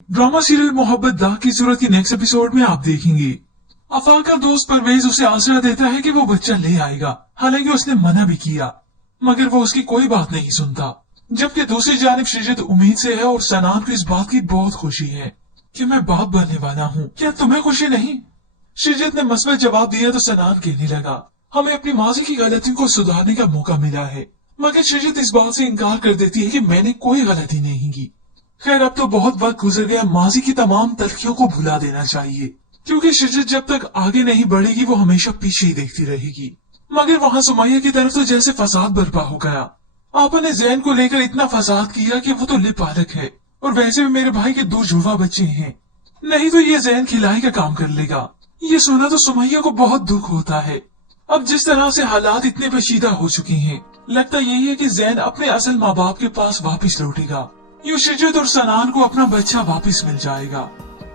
Drama serial मोहब्बत दाग की सूरत की नेक्स्ट एपिसोड में आप देखेंगे आफाक का दोस्त परवेज उसे आसरा देता है कि वो बच्चा ले आएगा। हालांकि उसने मना भी किया मगर वो उसकी कोई बात नहीं सुनता। जबकि दूसरी जानिब श्रीजित उम्मीद से है और सनान को इस बात की बहुत खुशी है कि मैं बाप बनने वाला हूँ। क्या तुम्हें खुशी नहीं? श्रीजित ने मस्बत जवाब दिया तो सनान कहने लगा, हमें अपनी माजी की गलतियों को सुधारने का मौका मिला है। मगर श्रीजित इस बात से इनकार कर देती है कि मैंने कोई गलती नहीं की। खैर अब तो बहुत वक्त गुजर गया, माजी की तमाम तलखियों को भुला देना चाहिए क्योंकि श्रीजित जब तक आगे नहीं बढ़ेगी वो हमेशा पीछे ही देखती रहेगी। मगर वहाँ सुमैया की तरफ तो जैसे फसाद बर्पा हो गया। आपा ने जैन को लेकर इतना फसाद किया कि वो तो लिपालक है और वैसे भी मेरे भाई के दो जुड़वा बच्चे हैं, नहीं तो ये जैन खिलाई का काम कर लेगा। ये सुना तो सुमैया को बहुत दुख होता है। अब जिस तरह से हालात इतने पेचीदा हो चुके हैं, लगता यही है कि जैन अपने असल माँ बाप के पास वापस लौटेगा। यूं श्रीजित और सनान को अपना बच्चा वापस मिल जाएगा।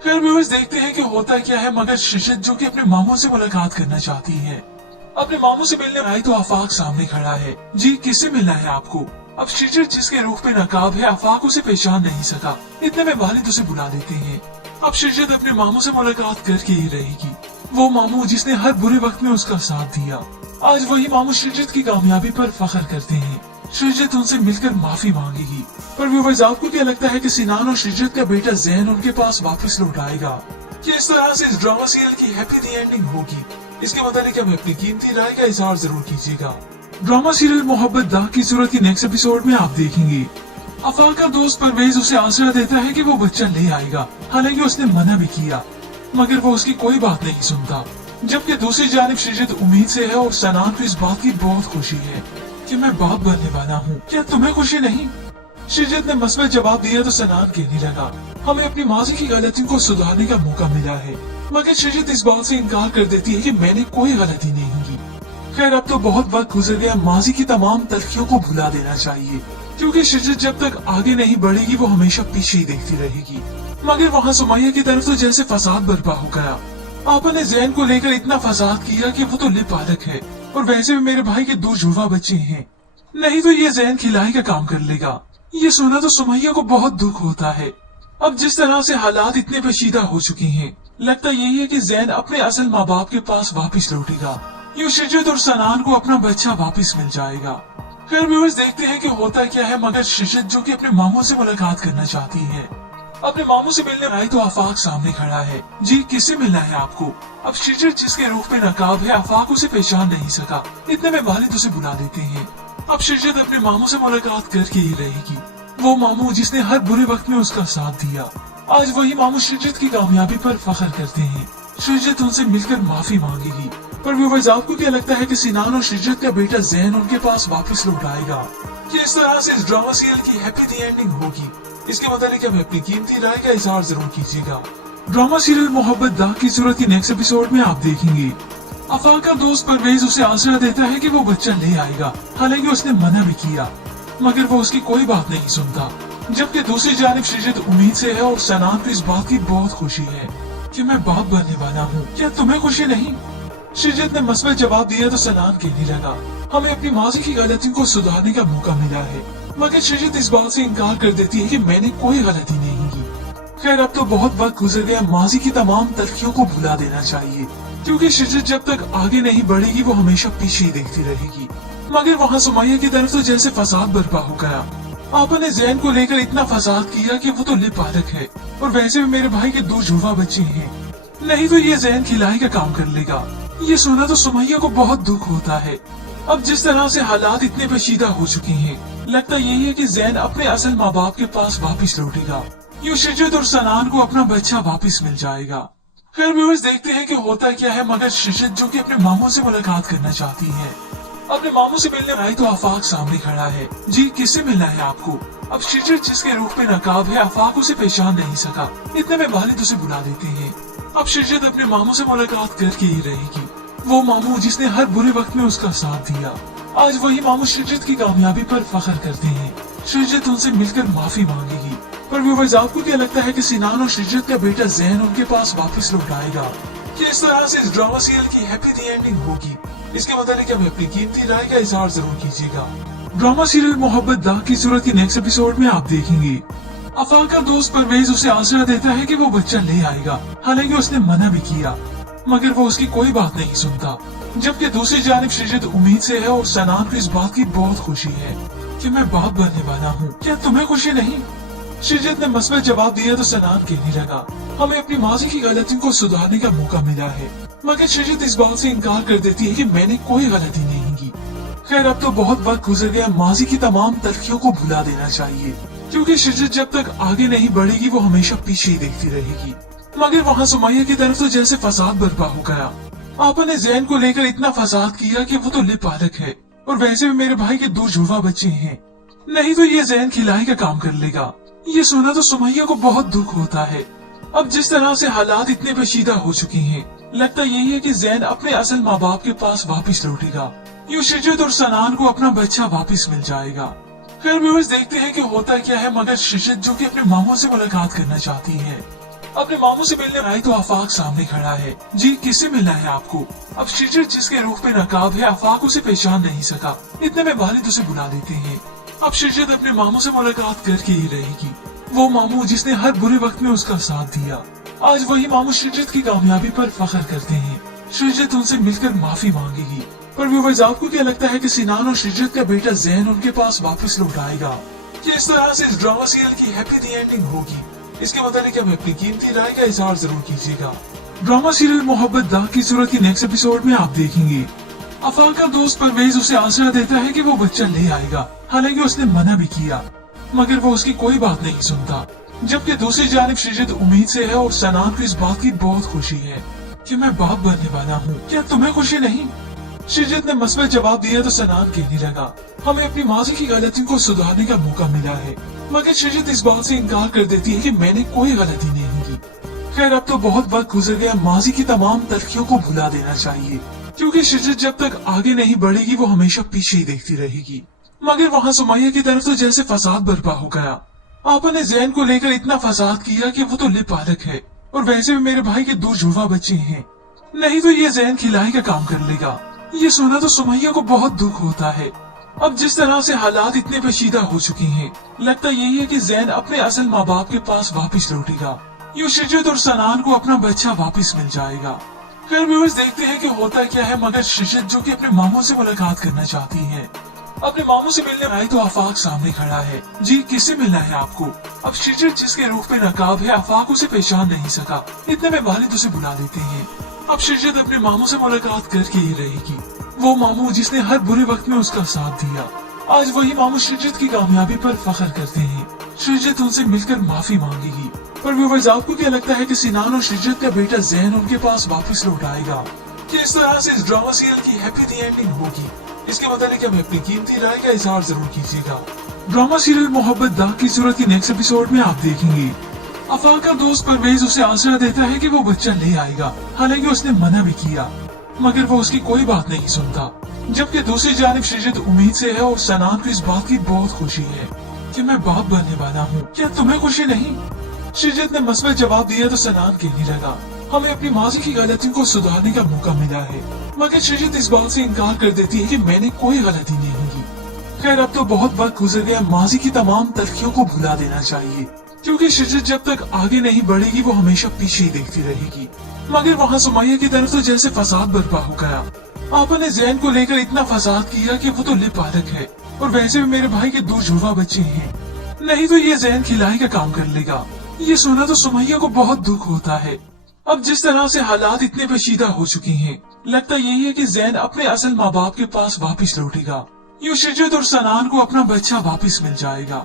खैर व्यूअर्स देखते हैं कि होता क्या है। मगर श्रीजित जो कि अपने मामू से मुलाकात करना चाहती है, अपने मामू से मिलने आई तो आफाक सामने खड़ा है। जी किससे मिलना है आपको? अब श्रीजित जिसके रूह पे नकाब है, आफाक उसे पहचान नहीं सका। इतने में वालिद उसे बुला देते हैं। अब श्रीजित अपने मामू से मुलाकात करके ही रहेगी। वो मामू जिसने हर बुरे वक्त में उसका साथ दिया, आज वही मामू श्रीजित की कामयाबी पर फख्र करते हैं। श्रीजित उनसे मिलकर माफी मांगेगी। पर व्यूअर्स आपको क्या लगता है कि सिनान और श्रीजित का बेटा जैन उनके पास वापस लौट आएगा? कि इस तरह से इस ड्रामा सीरियल की हैप्पी दी एंडिंग होगी? इसके मुताबिक हमें अपनी कीमती राय का इजहार जरूर कीजिएगा। ड्रामा सीरियल मोहब्बत दाग की सूरत की नेक्स्ट एपिसोड में आप देखेंगे आफाक का दोस्त परवेज उसे आसरा देता है कि वो बच्चा ले आएगा। हालांकि उसने मना भी किया मगर वो उसकी कोई बात नहीं सुनता। जबकि दूसरी जानिब श्रीजित उम्मीद से है और सनान को इस बात की बहुत खुशी है कि मैं बाप बनने वाला हूँ। क्या तुम्हें खुशी नहीं? श्रीजित ने मस्बत जवाब दिया तो सनान कहने लगा, हमें अपनी माजी की गलतियों को सुधारने का मौका मिला है। मगर श्रीजित इस बात से इनकार कर देती है कि मैंने कोई गलती नहीं की। खैर अब तो बहुत वक्त गुजर गया, माजी की तमाम तलखियों को भुला देना चाहिए क्योंकि श्रीजित जब तक आगे नहीं बढ़ेगी वो हमेशा पीछे ही देखती रहेगी। मगर वहाँ सुमैया की तरफ तो जैसे फसाद बर्पा हो गया। आपा ने जैन को लेकर इतना फसाद किया कि वो तो लिपालक है और वैसे भी मेरे भाई के दो जुड़वा बच्चे हैं, नहीं तो ये जैन खिलाई का काम कर लेगा। ये सुना तो सुमैया को बहुत दुख होता है। अब जिस तरह से हालात इतने पेचीदा हो चुके हैं, लगता यही है कि जैन अपने असल माँ बाप के पास वापस लौटेगा। यूं श्रीजित और सनान को अपना बच्चा वापस मिल जाएगा। खैर व्यूअर्स देखते हैं कि होता क्या है। मगर श्रीजित जो कि अपने मामू से मुलाकात करना चाहती है, अपने मामू से मिलने आई तो आफाक सामने खड़ा है। जी किससे मिलना है आपको? अब श्रीजित जिसके रूह पे नकाब है, आफाक उसे पहचान नहीं सका। इतने में वालिद उसे बुला देते हैं। अब श्रीजित अपने मामू से मुलाकात करके ही रहेगी। वो मामू जिसने हर बुरे वक्त में उसका साथ दिया, आज वही मामू श्रीजित की कामयाबी पर फख्र करते हैं। श्रीजित उनसे मिलकर माफी मांगेगी। पर व्यूअर्स आपको क्या लगता है कि सिनान और श्रीजित का बेटा जैन उनके पास वापस लौट आएगा? कि इस तरह से इस ड्रामा सीरियल की हैप्पी दी एंडिंग होगी? इसके मुताबिक हमें अपनी कीमती राय का इजहार जरूर कीजिएगा। ड्रामा सीरियल मोहब्बत दाग की सूरत की नेक्स्ट एपिसोड में आप देखेंगे आफाक का दोस्त परवेज उसे आसरा देता है कि वो बच्चा ले आएगा। हालांकि उसने मना भी किया मगर वो उसकी कोई बात नहीं सुनता। जबकि दूसरी जानिब श्रीजित उम्मीद से है और सनान को इस बात की बहुत खुशी है कि मैं बाप बनने वाला हूँ। क्या तुम्हें खुशी नहीं? श्रीजित ने मस्बत जवाब दिया तो सनान कहने लगा, हमें अपनी माजी की गलतियों को सुधारने का मौका मिला है। मगर श्रीजित इस बात से इनकार कर देती है कि मैंने कोई गलती नहीं की। खैर अब तो बहुत वक्त गुजर गया, माजी की तमाम तलखियों को भुला देना चाहिए क्योंकि श्रीजित जब तक आगे नहीं बढ़ेगी वो हमेशा पीछे ही देखती रहेगी। मगर वहाँ सुमैया की तरफ तो जैसे फसाद बर्पा हो गया। आपा ने जैन को लेकर इतना फसाद किया कि वो तो लिपालक है और वैसे भी मेरे भाई के दो जुड़वा बच्चे हैं, नहीं तो ये जैन खिलाई का काम कर लेगा। ये सुना तो सुमैया को बहुत दुख होता है। अब जिस तरह से हालात इतने पेचीदा हो चुके हैं, लगता यही है कि जैन अपने असल माँ बाप के पास वापस लौटेगा। यूं श्रीजित और सनान को अपना बच्चा वापस मिल जाएगा। खैर व्यूअर्स देखते हैं कि होता क्या है। मगर श्रीजित जो कि अपने मामू से मुलाकात करना चाहती है, अपने मामू से मिलने आई तो आफाक सामने खड़ा है। जी किससे मिलना है आपको? अब श्रीजित जिसके रूह पे नकाब है, आफाक उसे पहचान नहीं सका। इतने में वालिद उसे बुला देते हैं। अब श्रीजित अपने मामू से मुलाकात करके ही रहेगी। वो मामू जिसने हर बुरे वक्त में उसका साथ दिया, आज वही मामू श्रीजित की कामयाबी पर फख्र करते हैं। श्रीजित उनसे मिलकर माफी मांगेगी। पर व्यूअर्स आपको क्या लगता है कि सिनान और श्रीजित का बेटा जैन उनके पास वापस लौट आएगा? कि इस तरह से इस ड्रामा सीरियल की हैप्पी दी एंडिंग होगी? इसके मुताबिक हमें अपनी कीमती राय का इजहार जरूर कीजिएगा। ड्रामा सीरियल मोहब्बत दाग की सूरत की नेक्स्ट एपिसोड में आप देखेंगे अफाक का दोस्त परवेज उसे आसरा देता है कि वो बच्चा ले आएगा, हालांकि उसने मना भी किया, मगर वो उसकी कोई बात नहीं सुनता। जबकि दूसरी जानिब श्रीजित उम्मीद से है और सनान को इस बात की बहुत खुशी है कि मैं बाप बनने वाला हूँ। क्या तुम्हें खुशी नहीं? श्रीजित ने मस्बत जवाब दिया तो सनान कहने लगा, हमें अपनी माजी की गलतियों को सुधारने का मौका मिला है। मगर श्रीजित इस बात से इनकार कर देती है कि मैंने कोई गलती नहीं की। खैर अब तो बहुत वक्त गुजर गया, माजी की तमाम तलखियों को भुला देना चाहिए, क्योंकि श्रीजित जब तक आगे नहीं बढ़ेगी वो हमेशा पीछे ही देखती रहेगी। मगर वहाँ सुमैया की तरफ तो जैसे फसाद बर्पा हो गया। आपा ने जैन को लेकर इतना फसाद किया कि वो तो लिपालक है और वैसे भी मेरे भाई के 2 जुड़वा बच्चे हैं, नहीं तो ये जैन खिलाई का काम कर लेगा। ये सुना तो सुमैया को बहुत दुख होता है। अब जिस तरह से हालात इतने पेचीदा हो चुके हैं, लगता यही है कि जैन अपने असल माँ बाप के पास वापस लौटेगा। यूं श्रीजित और सनान को अपना बच्चा वापस मिल जाएगा। खैर व्यूअर्स देखते हैं कि होता क्या है। मगर श्रीजित जो कि अपने मामू से मुलाकात करना चाहती है, अपने मामू से मिलने आई तो आफाक सामने खड़ा है। जी किससे मिलना है आपको? अब श्रीजित जिसके रूह पे नकाब है, आफाक उसे पहचान नहीं सका। इतने में वालिद उसे बुला लेते हैं। अब श्रीजित अपने मामू से मुलाकात करके ही रहेगी। वो मामू जिसने हर बुरे वक्त में उसका साथ दिया, आज वही मामू श्रीजित की कामयाबी पर फख्र करते हैं। श्रीजित उनसे मिलकर माफी मांगेगी। पर व्यूअर्स आपको क्या लगता है कि सिनान और श्रीजित का बेटा जैन उनके पास वापस लौट आएगा? कि इस तरह से इस ड्रामा सीरियल की हैप्पी दी एंडिंग होगी? इसके मुताबिक हमें अपनी कीमती राय का इजहार जरूर कीजिएगा। ड्रामा सीरियल मोहब्बत दाग की सूरत की नेक्स्ट एपिसोड में आप देखेंगे अफाक का दोस्त परवेज उसे आसरा देता है कि वो बच्चा ले आएगा, हालांकि उसने मना भी किया, मगर वो उसकी कोई बात नहीं सुनता। जबकि दूसरी जानिब श्रीजित उम्मीद से है और सनान को इस बात की बहुत खुशी है कि मैं बाप बनने वाला हूँ। क्या तुम्हें खुशी नहीं? श्रीजित ने मस्बत जवाब दिया तो सनान कहने लगा, हमें अपनी माजी की गलतियों को सुधारने का मौका मिला है। मगर श्रीजित इस बात से इनकार कर देती है कि मैंने कोई गलती नहीं की। खैर अब तो बहुत वक्त गुजर गया, माजी की तमाम तलखियों को भुला देना चाहिए, क्योंकि श्रीजित जब तक आगे नहीं बढ़ेगी वो हमेशा पीछे ही देखती रहेगी। मगर वहाँ सुमैया की तरफ तो जैसे फसाद बर्पा हो गया। आपा ने जैन को लेकर इतना फसाद किया कि वो तो लिपालक है और वैसे भी मेरे भाई के 2 जुड़वा बच्चे हैं, नहीं तो ये जैन खिलाई का काम कर लेगा। ये सुना तो सुमैया को बहुत दुख होता है। अब जिस तरह से हालात इतने पेचीदा हो चुके हैं, लगता यही है कि जैन अपने असल माँ बाप के पास वापस लौटेगा। यूं श्रीजित और सनान को अपना बच्चा वापस मिल जाएगा। खैर व्यूअर्स देखते हैं कि होता क्या है। मगर श्रीजित जो कि अपने मामू से मुलाकात करना चाहती है, अपने मामू से मिलने आई तो आफाक सामने खड़ा है। जी किससे मिलना है आपको? अब श्रीजित जिसके रूह पे नकाब है, आफाक उसे पहचान नहीं सका। इतने में वालिद उसे बुला लेते हैं। अब श्रीजित अपने मामू से मुलाकात करके ही रहेगी। वो मामू जिसने हर बुरे वक्त में उसका साथ दिया, आज वही मामू श्रीजित की कामयाबी पर फख्र करते हैं। श्रीजित उनसे मिलकर माफी मांगेगी। पर व्यूअर्स आपको क्या लगता है कि सिनान और श्रीजित का बेटा जैन उनके पास वापस लौट आएगा? कि इस तरह से इस ड्रामा सीरियल की हैप्पी दी एंडिंग होगी? इसके मुताबिक हमें अपनी कीमती राय का इजहार जरूर कीजिएगा। ड्रामा सीरियल मोहब्बत दाग की सूरत की नेक्स्ट एपिसोड में आप देखेंगे अफाक का दोस्त परवेज उसे आसरा देता है कि वो बच्चा ले आएगा, हालांकि उसने मना भी किया, मगर वो उसकी कोई बात नहीं सुनता। जबकि दूसरी जानिब श्रीजित उम्मीद से है और सनान को इस बात की बहुत खुशी है कि मैं बाप बनने वाला हूँ। क्या तुम्हें खुशी नहीं? श्रीजित ने मस्बत जवाब दिया तो सनान कहने लगा, हमें अपनी माजी की गलतियों को सुधारने का मौका मिला है। मगर श्रीजित इस बात से इनकार कर देती है कि मैंने कोई गलती नहीं की। खैर अब तो बहुत वक्त गुजर गया, माजी की तमाम तलखियों को भुला देना चाहिए, क्योंकि श्रीजित जब तक आगे नहीं बढ़ेगी वो हमेशा पीछे ही देखती रहेगी। मगर वहाँ सुमैया की तरफ तो जैसे फसाद बर्पा हो गया। आपा ने जैन को लेकर इतना फसाद किया कि वो तो लिपालक है और वैसे भी मेरे भाई के 2 जुड़वा बच्चे हैं, नहीं तो ये जैन खिलाई का काम कर लेगा। ये सुना तो सुमैया को बहुत दुख होता है। अब जिस तरह से हालात इतने पेचीदा हो चुके हैं, लगता यही है कि जैन अपने असल माँ बाप के पास वापस लौटेगा। यूं श्रीजित और सनान को अपना बच्चा वापस मिल जाएगा।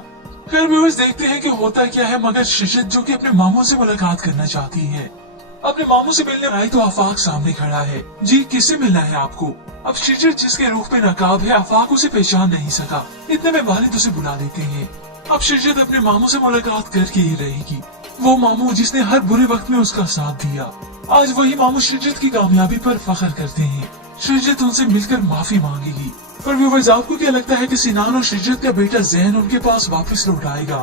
खैर व्यूअर्स देखते हैं कि होता क्या है। मगर श्रीजित जो कि अपने मामू से मुलाकात करना चाहती है, अपने मामू से मिलने आई तो आफाक सामने खड़ा है। जी किससे मिलना है आपको? अब श्रीजित जिसके रूह पे नकाब है, आफाक उसे पहचान नहीं सका। इतने में वालिद उसे बुला लेते हैं। अब श्रीजित अपने मामू से मुलाकात करके ही रहेगी। वो मामू जिसने हर बुरे वक्त में उसका साथ दिया, आज वही मामू श्रीजित की कामयाबी पर फख्र करते हैं। श्रीजित उनसे मिलकर माफी मांगेगी। पर व्यूअर्स आपको क्या लगता है कि सिनान और श्रीजित का बेटा जैन उनके पास वापस लौट आएगा?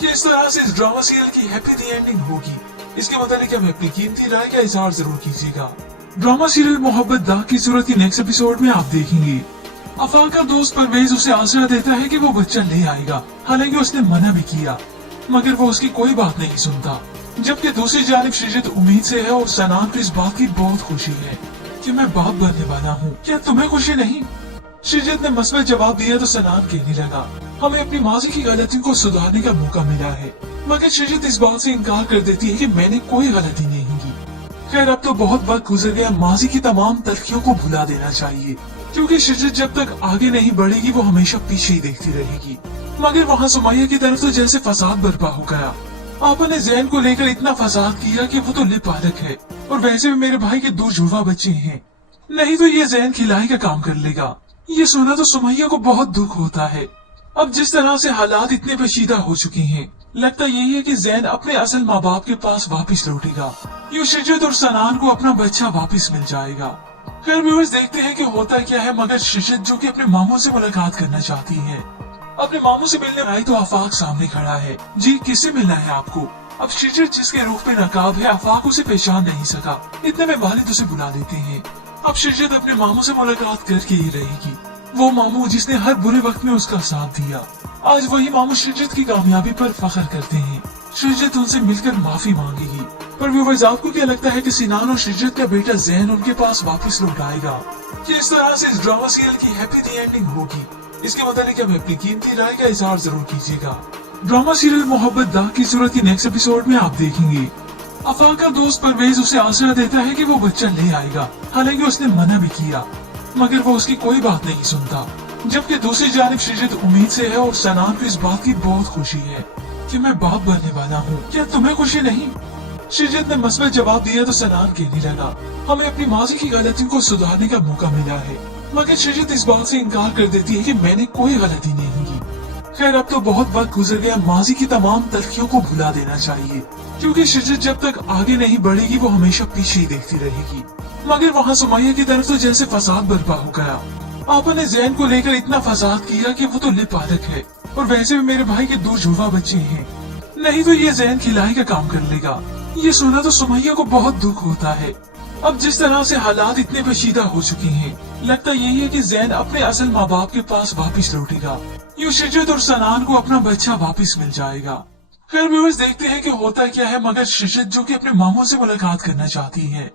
कि इस तरह से इस ड्रामा सीरियल की हैप्पी दी एंडिंग होगी? इसके मुताबिक हमें अपनी कीमती राय का इजहार जरूर कीजिएगा। ड्रामा सीरियल मोहब्बत दाग की सूरत की नेक्स्ट एपिसोड में आप देखेंगे अफाक का दोस्त परवेज उसे आसरा देता है कि वो बच्चा ले आएगा, हालांकि उसने मना भी किया, मगर वो उसकी कोई बात नहीं सुनता। जबकि दूसरी जानिब श्रीजित उम्मीद से है और सनान को इस बात की बहुत खुशी है कि मैं बाप बनने वाला हूँ। क्या तुम्हें खुशी नहीं? श्रीजित ने मस्बत जवाब दिया तो सनान कहने लगा, हमें अपनी माजी की गलतियों को सुधारने का मौका मिला है। मगर श्रीजित इस बात से इनकार कर देती है कि मैंने कोई गलती नहीं की। खैर अब तो बहुत वक्त गुजर गया, माजी की तमाम तलखियों को भुला देना चाहिए, क्योंकि श्रीजित जब तक आगे नहीं बढ़ेगी वो हमेशा पीछे ही देखती रहेगी। मगर वहाँ सुमैया की तरफ तो जैसे फसाद बर्पा हो गया। आपा ने ज़ैन को लेकर इतना फसाद किया कि वो तो लिपालक है और वैसे भी मेरे भाई के 2 जुड़वा बच्चे हैं, नहीं तो ये ज़ैन खिलाई का काम कर लेगा। ये सुना तो सुमैया को बहुत दुख होता है। अब जिस तरह से हालात इतने पेचीदा हो चुके हैं, लगता यही है कि ज़ैन अपने असल माँ बाप के पास वापस लौटेगा। यूं श्रीजित और सनान को अपना बच्चा वापस मिल जाएगा। खैर व्यूअर्स देखते हैं कि होता क्या है। मगर श्रीजित जो कि अपने मामू से मुलाकात करना चाहती है, अपने मामू से मिलने आई तो आफाक सामने खड़ा है। जी किससे मिलना है आपको? अब श्रीजित जिसके रूह पे नकाब है, आफाक उसे पहचान नहीं सका। इतने में वालिद उसे बुला लेते हैं। अब श्रीजित अपने मामू से मुलाकात करके ही रहेगी। वो मामू जिसने हर बुरे वक्त में उसका साथ दिया, आज वही मामू श्रीजित की कामयाबी पर फख्र करते हैं। श्रीजित उनसे मिलकर माफी मांगेगी। पर व्यूअर्स आपको क्या लगता है कि सिनान और श्रीजित का बेटा ज़ैन उनके पास वापस लौट आएगा? कि इस तरह से इस ड्रामा सीरियल की हैप्पी एंडिंग होगी? इसके मुताबिक हमें अपनी कीमती राय का इजहार जरूर कीजिएगा। ड्रामा सीरियल मोहब्बत दाग की सूरत की नेक्स्ट एपिसोड में आप देखेंगे आफाक का दोस्त परवेज उसे आसरा देता है कि वो बच्चा ले आएगा, हालांकि उसने मना भी किया, मगर वो उसकी कोई बात नहीं सुनता। जबकि दूसरी जानिब श्रीजित उम्मीद से है और सनान को इस बात की बहुत खुशी है कि मैं बाप बनने वाला हूँ। क्या तुम्हें खुशी नहीं? श्रीजित ने मस्बत जवाब दिया तो सनान कहने लगा, हमें अपनी माजी की गलतियों को सुधारने का मौका मिला है। मगर श्रीजित इस बात से इनकार कर देती है कि मैंने कोई गलती नहीं की। खैर अब तो बहुत वक्त गुजर गया, माजी की तमाम तलखियों को भुला देना चाहिए, क्योंकि श्रीजित जब तक आगे नहीं बढ़ेगी वो हमेशा पीछे ही देखती रहेगी। मगर वहाँ सुमैया की तरफ तो जैसे फसाद बर्पा हो गया। आपा ने ज़ैन को लेकर इतना फसाद किया कि वो तो लिपालक है और वैसे भी मेरे भाई के 2 जुड़वा बच्चे हैं, नहीं तो ये ज़ैन खिलाई का काम कर लेगा। ये सुना तो सुमैया को बहुत दुख होता है। अब जिस तरह से हालात इतने पेचीदा हो चुके हैं, लगता यही है कि ज़ैन अपने असल माँ बाप के पास वापस लौटेगा। यूं श्रीजित और सनान को अपना बच्चा वापस मिल जाएगा। खैर व्यूअर्स देखते हैं कि होता क्या है। मगर श्रीजित जो कि अपने मामू से मुलाकात करना चाहती है,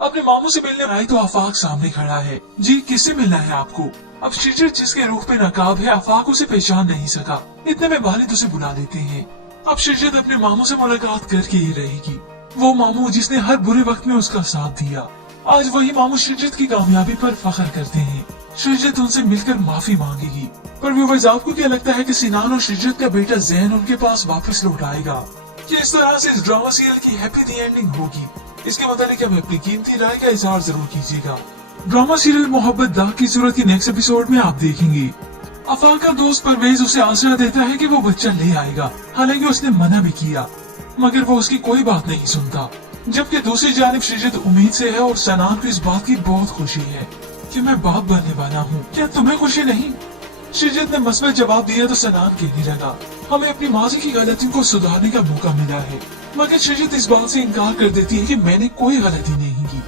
अपने मामू से मिलने आई तो आफाक सामने खड़ा है। जी किससे मिलना है आपको? अब श्रीजित जिसके रूह पे नकाब है, आफाक उसे पहचान नहीं सका। इतने में वालिद उसे बुला लेते हैं। अब श्रीजित अपने मामू से मुलाकात करके ही रहेगी। वो मामू जिसने हर बुरे वक्त में उसका साथ दिया, आज वही मामू श्रीजित की कामयाबी पर फख्र करते हैं। श्रीजित उनसे मिलकर माफी मांगेगी। पर व्यूअर्स आपको क्या लगता है कि सिनान और श्रीजित का बेटा ज़ैन उनके पास वापस लौट आएगा? कि इस तरह से इस ड्रामा सीरियल की हैप्पी एंडिंग होगी? इसके मुताबिक हमें अपनी कीमती राय का इजहार जरूर कीजिएगा। ड्रामा सीरियल मोहब्बत दाग की सूरत की नेक्स्ट एपिसोड में आप देखेंगे आफाक का दोस्त परवेज उसे आसरा देता है कि वो बच्चा ले आएगा, हालांकि उसने मना भी किया, मगर वो उसकी कोई बात नहीं सुनता। जबकि दूसरी जानिब श्रीजित उम्मीद से है और सनान को इस बात की बहुत खुशी है कि मैं बाप बनने वाला हूँ। क्या तुम्हें खुशी नहीं? श्रीजित ने मस्बत जवाब दिया तो सनान कहने लगा, हमें अपनी माजी की गलतियों को सुधारने का मौका मिला है। मगर श्रीजित इस बात से इनकार कर देती है कि मैंने कोई गलती नहीं की।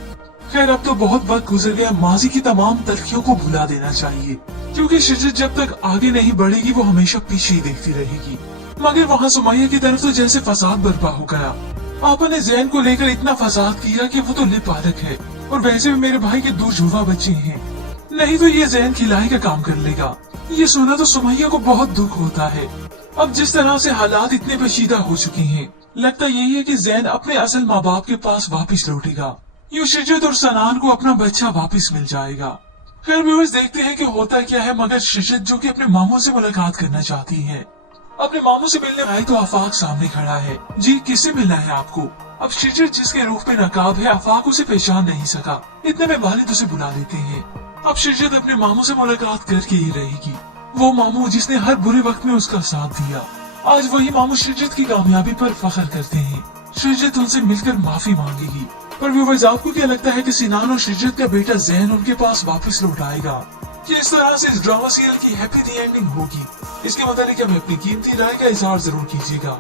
खैर अब तो बहुत वक्त गुजर गया, माजी की तमाम तलखियों को भुला देना चाहिए, क्योंकि श्रीजित जब तक आगे नहीं बढ़ेगी वो हमेशा पीछे ही देखती रहेगी। मगर वहाँ सुमैया की तरफ तो जैसे फसाद बर्पा हो गया। आपा ने ज़ैन को लेकर इतना फसाद किया कि वो तो लिपालक है और वैसे भी मेरे भाई के 2 जुड़वा बच्चे हैं, नहीं तो ये ज़ैन खिलाई का काम कर लेगा। ये सुना तो सुमैया को बहुत दुख होता है। अब जिस तरह से हालात इतने पेचीदा हो चुके हैं, लगता यही है कि ज़ैन अपने असल माँ बाप के पास वापस लौटेगा। यूं श्रीजित और सनान को अपना बच्चा वापस मिल जाएगा। खैर व्यूअर्स देखते हैं कि होता क्या है। मगर श्रीजित जो कि अपने मामू से मुलाकात करना चाहती है, अपने मामू से मिलने आई तो आफाक सामने खड़ा है। जी किससे मिलना है आपको? अब श्रीजित जिसके रूह पे नकाब है, आफाक उसे पहचान नहीं सका। इतने में वालिद उसे बुला लेते हैं। अब श्रीजित अपने मामू से मुलाकात करके ही रहेगी। वो मामू जिसने हर बुरे वक्त में उसका साथ दिया, आज वही मामू श्रीजित की कामयाबी पर फख्र करते हैं। श्रीजित उनसे मिलकर माफी मांगेगी। पर व्यूअर्स आपको क्या लगता है कि सिनान और श्रीजित का बेटा ज़ैन उनके पास वापस लौट आएगा? कि इस तरह से इस ड्रामा सीरियल की हैप्पी एंडिंग होगी? इसके मुताबिक हमें अपनी कीमती राय का इजहार जरूर कीजिएगा।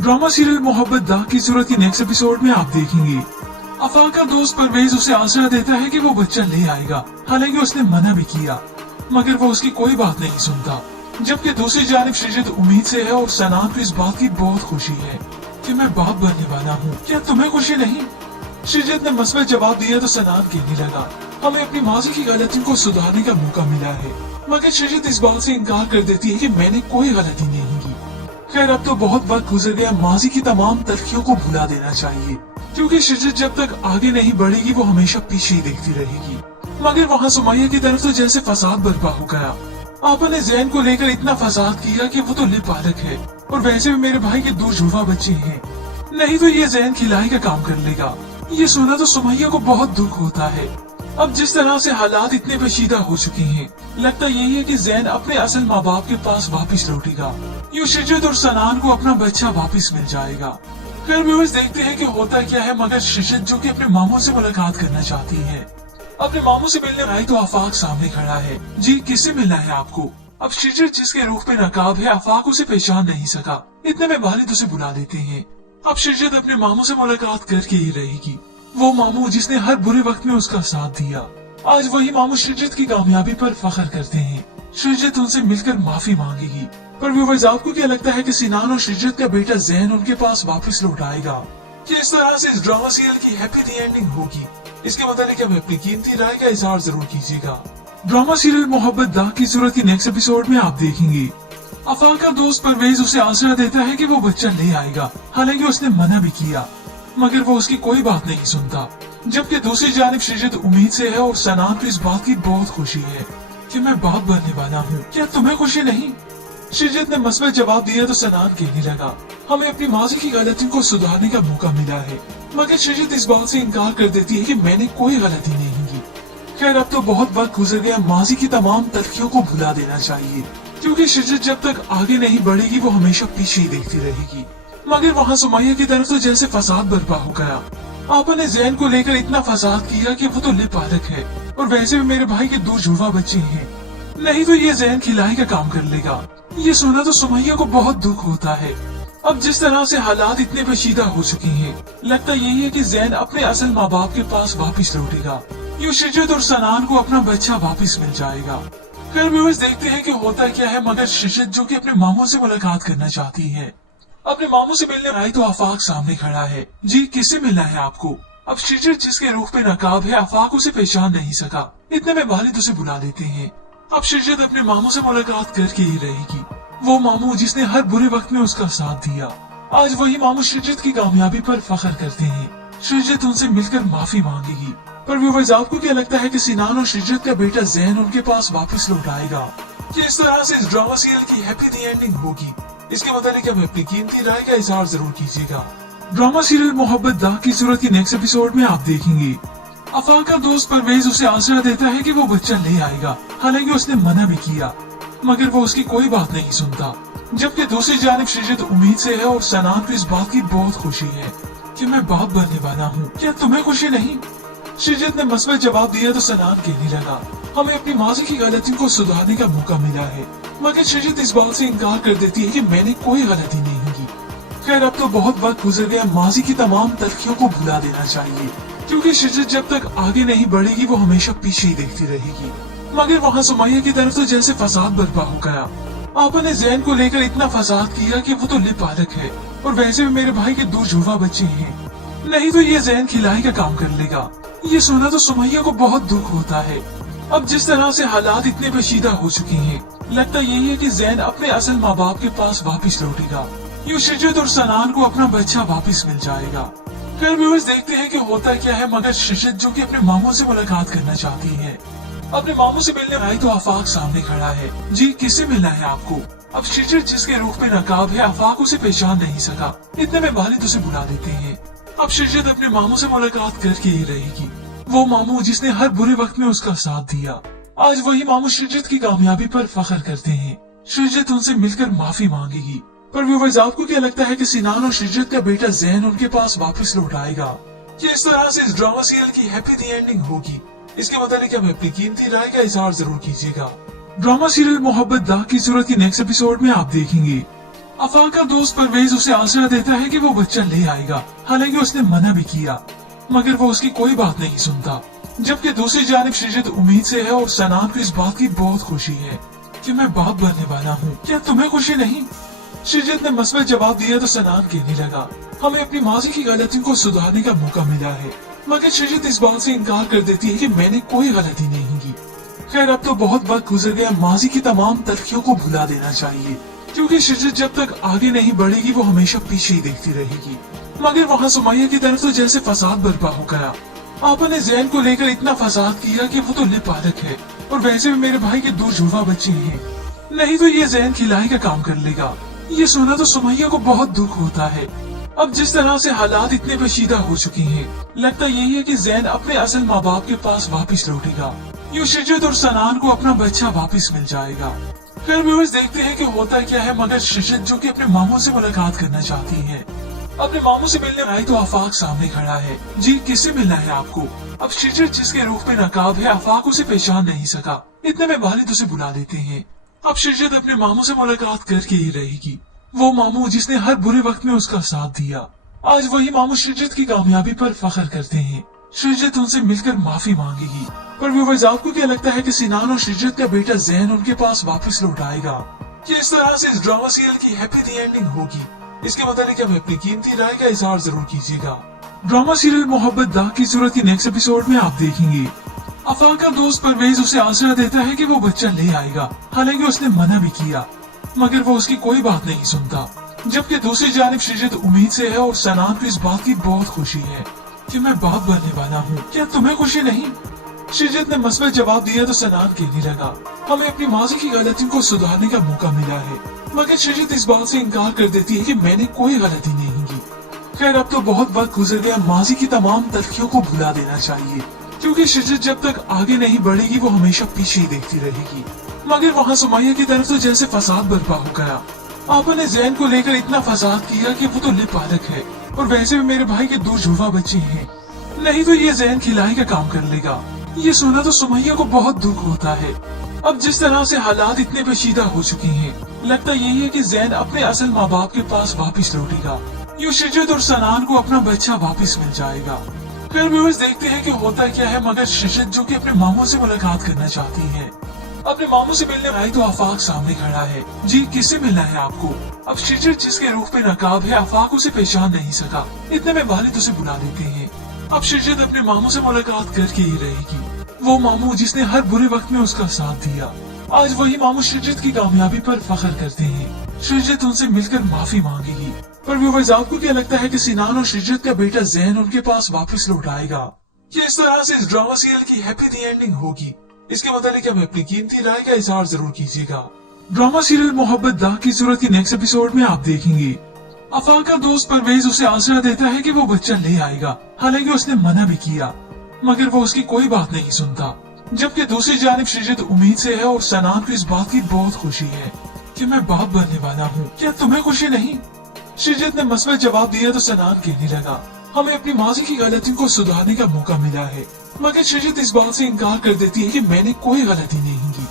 ड्रामा सीरियल मोहब्बत दाग की सूरत की नेक्स्ट एपिसोड में आप देखेंगे आफाक का दोस्त परवेज उसे आसरा देता है कि वो बच्चा ले आएगा, हालांकि उसने मना भी किया, मगर वो उसकी कोई बात नहीं सुनता। जबकि दूसरी जानिब श्रीजित उम्मीद से है और सनान को इस बात की बहुत खुशी है कि मैं बाप बनने वाला हूँ। क्या तुम्हें खुशी नहीं? श्रीजित ने मस्बत जवाब दिया तो सनान कहने लगा, हमें अपनी माजी की गलतियों को सुधारने का मौका मिला है। मगर श्रीजित इस बात से इनकार कर देती है कि मैंने कोई गलती नहीं की। खैर अब तो बहुत वक्त गुजर गया, माजी की तमाम तलखियों को भुला देना चाहिए, क्योंकि श्रीजित जब तक आगे नहीं बढ़ेगी वो हमेशा पीछे ही देखती रहेगी। मगर वहाँ सुमैया की तरफ तो जैसे फसाद बर्पा हो गया। आपने जैन को लेकर इतना फसाद किया कि वो तो लिपालक है और वैसे भी मेरे भाई के 2 जुड़वा बच्चे हैं, नहीं तो ये जैन खिलाई का काम कर लेगा। ये सुना तो सुमैया को बहुत दुख होता है। अब जिस तरह से हालात इतने पेचीदा हो चुके हैं, लगता यही है कि जैन अपने असल माँ बाप के पास वापस लौटेगा। यूं श्रीजित और सनान को अपना बच्चा वापस मिल जाएगा। खैर व्यूअर्स देखते हैं कि होता क्या है। मगर श्रीजित जो कि अपने मामू से मुलाकात करना चाहती है, अपने मामू से मिलने आई तो आफाक सामने खड़ा है। जी किससे मिलना है आपको? अब श्रीजित जिसके रूख पे नकाब है, आफाक उसे पहचान नहीं सका। इतने में वालिद उसे बुला लेते हैं। अब श्रीजित अपने मामू से मुलाकात करके ही रहेगी। वो मामू जिसने हर बुरे वक्त में उसका साथ दिया, आज वही मामू श्रीजित की कामयाबी पर फख्र करते हैं। श्रीजित उनसे मिलकर माफी मांगेगी। पर व्यूअर्स आपको क्या लगता है कि सिनान और श्रीजित का बेटा जैन उनके पास वापस लौट आएगा? कि इस तरह से इस ड्रामा सीरियल की हैप्पी एंडिंग होगी? इसके मुताबिक हमें अपनी कीमती राय का इजहार जरूर कीजिएगा। ड्रामा सीरियल मोहब्बत दाग की सूरत की नेक्स्ट एपिसोड में आप देखेंगे आफाक का दोस्त परवेज उसे आसरा देता है कि वो बच्चा ले आएगा, हालांकि उसने मना भी किया, मगर वो उसकी कोई बात नहीं सुनता। जबकि दूसरी जानिब श्रीजित उम्मीद से है और सनान को इस बात की बहुत खुशी है कि मैं बाप बनने वाला हूँ। क्या तुम्हें खुशी नहीं? श्रीजित ने मस्बत जवाब दिया तो सनान कहने लगा, हमें अपनी माजी की गलतियों को सुधारने का मौका मिला है। मगर श्रीजित इस बात से इनकार कर देती है कि मैंने कोई गलती नहीं की। खैर अब तो बहुत वक्त गुजर गया, माजी की तमाम तलखियों को भुला देना चाहिए, क्योंकि श्रीजित जब तक आगे नहीं बढ़ेगी वो हमेशा पीछे ही देखती रहेगी। मगर वहाँ सुमैया की तरफ तो जैसे फसाद बर्पा हो गया। आपने जैन को लेकर इतना फसाद किया कि वो तो लिपालक है और वैसे भी मेरे भाई के 2 जुड़वा बच्चे हैं, नहीं तो ये जैन खिलाई का काम कर लेगा। ये सुना तो सुमैया को बहुत दुख होता है। अब जिस तरह से हालात इतने पेचीदा हो चुके हैं, लगता यही है कि जैन अपने असल माँ बाप के पास वापस लौटेगा। यूं श्रीजित और सनान को अपना बच्चा वापस मिल जाएगा। खैर व्यूअर्स देखते हैं कि होता क्या है। मगर श्रीजित जो कि अपने मामू से मुलाकात करना चाहती है, अपने मामू से मिलने आई तो आफाक सामने खड़ा है। जी किससे मिलना है आपको? अब श्रीजित जिसके रूख पे नकाब है, आफाक उसे पहचान नहीं सका। इतने में वालिद उसे बुला लेते हैं। अब श्रीजित अपने मामू से मुलाकात करके ही रहेगी। वो मामू जिसने हर बुरे वक्त में उसका साथ दिया, आज वही मामू श्रीजित की कामयाबी पर फख्र करते हैं। श्रीजित उनसे मिलकर माफी मांगेगी। पर व्यूअर्स आपको क्या लगता है कि सिनान और श्रीजित का बेटा जैन उनके पास वापस लौट आएगा? कि इस तरह से इस ड्रामा सीरियल की हैप्पी एंडिंग होगी? इसके मुताबिक हमें अपनी कीमती राय का इजहार जरूर कीजिएगा। ड्रामा सीरियल मोहब्बत दाग की सूरत की नेक्स्ट एपिसोड में आप देखेंगे आफाक का दोस्त परवेज उसे आसरा देता है कि वो बच्चा ले आएगा, हालांकि उसने मना भी किया, मगर वो उसकी कोई बात नहीं सुनता। जबकि दूसरी जानिब श्रीजित उम्मीद से है और सनान को इस बात की बहुत खुशी है कि मैं बाप बनने वाला हूँ। क्या तुम्हें खुशी नहीं? श्रीजित ने मस्बत जवाब दिया तो सनान कहने लगा, हमें अपनी माजी की गलतियों को सुधारने का मौका मिला है। मगर श्रीजित इस बात से इनकार कर देती है कि मैंने कोई गलती नहीं की। खैर अब तो बहुत वक्त गुजर गया, माजी की तमाम तलखियों को भुला देना चाहिए, क्योंकि श्रीजित जब तक आगे नहीं बढ़ेगी वो हमेशा पीछे ही देखती रहेगी। मगर वहाँ सुमैया की तरफ तो जैसे फसाद बर्पा हो गया। आपने जैन को लेकर इतना फसाद किया कि वो तो लिपालक है और वैसे भी मेरे भाई के 2 जुड़वा बच्चे हैं, नहीं तो ये जैन खिलाई का काम कर लेगा। ये सुना तो सुमैया को बहुत दुख होता है। अब जिस तरह से हालात इतने पेचीदा हो चुके हैं, लगता यही है कि जैन अपने असल माँ बाप के पास वापस लौटेगा। यूं श्रीजित और सनान को अपना बच्चा वापस मिल जाएगा। खैर व्यूअर्स देखते हैं कि होता क्या है। मगर श्रीजित जो कि अपने मामू से मुलाकात करना चाहती है, अपने मामू से मिलने आई तो आफाक सामने खड़ा है। जी किससे मिलना है आपको? अब श्रीजित जिसके रूख पे नकाब है, आफाक उसे पहचान नहीं सका। इतने में वालिद उसे बुला लेते हैं। अब श्रीजित अपने मामू से मुलाकात करके ही रहेगी। वो मामू जिसने हर बुरे वक्त में उसका साथ दिया, आज वही मामू श्रीजित की कामयाबी पर फख्र करते हैं। श्रीजित उनसे मिलकर माफी मांगेगी। पर व्यूअर्स आपको क्या लगता है कि सिनान और श्रीजित का बेटा जैन उनके पास वापस लौट आएगा? कि इस तरह से इस ड्रामा सीरियल की हैप्पी एंडिंग होगी? इसके मुताबिक हमें अपनी कीमती राय का इजहार जरूर कीजिएगा। ड्रामा सीरियल मोहब्बत दाग की सूरत की नेक्स्ट एपिसोड में आप देखेंगे आफाक का दोस्त परवेज उसे आसरा देता है कि वो बच्चा ले आएगा, हालांकि उसने मना भी किया, मगर वो उसकी कोई बात नहीं सुनता। जबकि दूसरी जानिब श्रीजित उम्मीद से है और सनान को इस बात की बहुत खुशी है कि मैं बाप बनने वाला हूँ, क्या तुम्हें खुशी नहीं? शिजत ने मस्बत जवाब दिया तो सनान कहने लगा, हमें अपनी माजी की गलतियों को सुधारने का मौका मिला है। मगर शिजत इस बात से इनकार कर देती है कि मैंने कोई गलती नहीं की। खैर अब तो बहुत वक्त गुजर गया, माजी की तमाम तलखियों को भुला देना चाहिए, क्योंकि शिजत जब तक आगे नहीं बढ़ेगी वो हमेशा पीछे ही देखती रहेगी। मगर वहाँ सुमैया की तरफ तो जैसे फसाद बर्पा हो गया। आपा ने जैन को लेकर इतना फसाद किया कि वो तो लिपालक है और वैसे भी मेरे भाई के दो जुड़वा बच्चे हैं, नहीं तो ये जैन खिलाई का काम कर लेगा। ये सुना तो सुमैया को बहुत दुख होता है। अब जिस तरह से हालात इतने पेचीदा हो चुके हैं, लगता यही है कि जैन अपने असल माँ बाप के पास वापस लौटेगा। यूं शिजत और सनान को अपना बच्चा वापस मिल जाएगा। फिर व्यूअर्स देखते हैं कि होता क्या है। मगर शिजत जो कि अपने मामू से मुलाकात करना चाहती है, अपने मामू से मिलने आई तो आफाक सामने खड़ा है। जी किससे मिलना है आपको? अब शिजत जिसके रूप में नकाब है, आफाक उसे पहचान नहीं सका। इतने में वालिद उसे बुला लेते हैं। अब शिजत अपने मामू से मुलाकात करके ही रहेगी। वो मामू जिसने हर बुरे वक्त में उसका साथ दिया, आज वही मामू शिजत की कामयाबी पर फख्र करते हैं। शिजत उनसे मिलकर माफी मांगेगी। पर व्यूअर्स आपको क्या लगता है कि सिनान और शिजत का बेटा जैन उनके पास वापस लौट आएगा? कि इस तरह से इस ड्रामा सीरियल की हैप्पी दी एंडिंग होगी? इसके मुताबिक हमें अपनी कीमती राय का इजहार जरूर कीजिएगा। ड्रामा सीरियल मोहब्बत दाग की सूरत की नेक्स्ट एपिसोड में आप देखेंगे आफाक का दोस्त परवेज उसे आसरा देता है कि वो बच्चा ले आएगा, हालांकि उसने मना भी किया, मगर वो उसकी कोई बात नहीं सुनता। जबकि दूसरी जानिब शिजत उम्मीद से है और सनान को इस बात की बहुत खुशी है कि मैं बाप बनने वाला हूँ, क्या तुम्हें खुशी नहीं? शिजत ने मस्बत जवाब दिया तो सनान कहने लगा, हमें अपनी माजी की गलतियों को सुधारने का मौका मिला है। मगर शिजत इस बात से इनकार कर देती है कि मैंने कोई गलती नहीं की। खैर अब तो बहुत वक्त गुजर गया, माजी की तमाम तलखियों को भुला देना चाहिए, क्योंकि शिजत जब तक आगे नहीं बढ़ेगी वो हमेशा पीछे ही देखती रहेगी। मगर वहाँ सुमैया की तरफ तो जैसे फसाद बर्पा हो गया। आपा ने जैन को लेकर इतना फसाद किया कि वो तो लिपालक है और वैसे भी मेरे भाई के दो जुड़वा बच्चे हैं, नहीं तो ये जैन खिलाई का काम कर लेगा। ये सुना तो सुमैया को बहुत दुख होता है। अब जिस तरह से हालात इतने पेचीदा हो चुके हैं, लगता यही है कि जैन अपने असल माँ बाप के पास वापस लौटेगा। यूं शिजत और सनान को अपना बच्चा वापस मिल जाएगा। फिर व्यूअर्स देखते हैं कि होता क्या है। मगर शिजत जो कि अपने मामू से मुलाकात करना चाहती है, अपने मामू से मिलने आई तो आफाक सामने खड़ा है। जी किससे मिलना है आपको? अब शिजत जिसके रूप में नकाब है, आफाक उसे पहचान नहीं सका। इतने में वालिद उसे बुला लेते हैं। अब शिजत अपने मामू से मुलाकात करके ही रहेगी। वो मामू जिसने हर बुरे वक्त में उसका साथ दिया, आज वही मामू शिजत की कामयाबी पर फख्र करते हैं। शिजत उनसे मिलकर माफी मांगेगी। पर व्यूअर्स आपको क्या लगता है कि सिनान और शिजत का बेटा जैन उनके पास वापस लौट आएगा? कि इस तरह से इस ड्रामा सीरियल की हैप्पी दी एंडिंग होगी? इसके मुताबिक हमें अपनी कीमती राय का इजहार जरूर कीजिएगा। ड्रामा सीरियल मोहब्बत दाग की सूरत की नेक्स्ट एपिसोड में आप देखेंगे आफाक का दोस्त परवेज उसे आसरा देता है कि वो बच्चा ले आएगा, हालांकि उसने मना भी किया, मगर वो उसकी कोई बात नहीं सुनता। जबकि दूसरी जानिब शिजत उम्मीद से है और सनान को इस बात की बहुत खुशी है कि मैं बाप बनने वाला हूँ, क्या तुम्हें खुशी नहीं? शिजत ने मस्बत जवाब दिया तो सनान कहने लगा, हमें अपनी माजी की गलतियों को सुधारने का मौका मिला है। मगर शिजत इस बात से इनकार कर देती है कि मैंने कोई गलती नहीं की।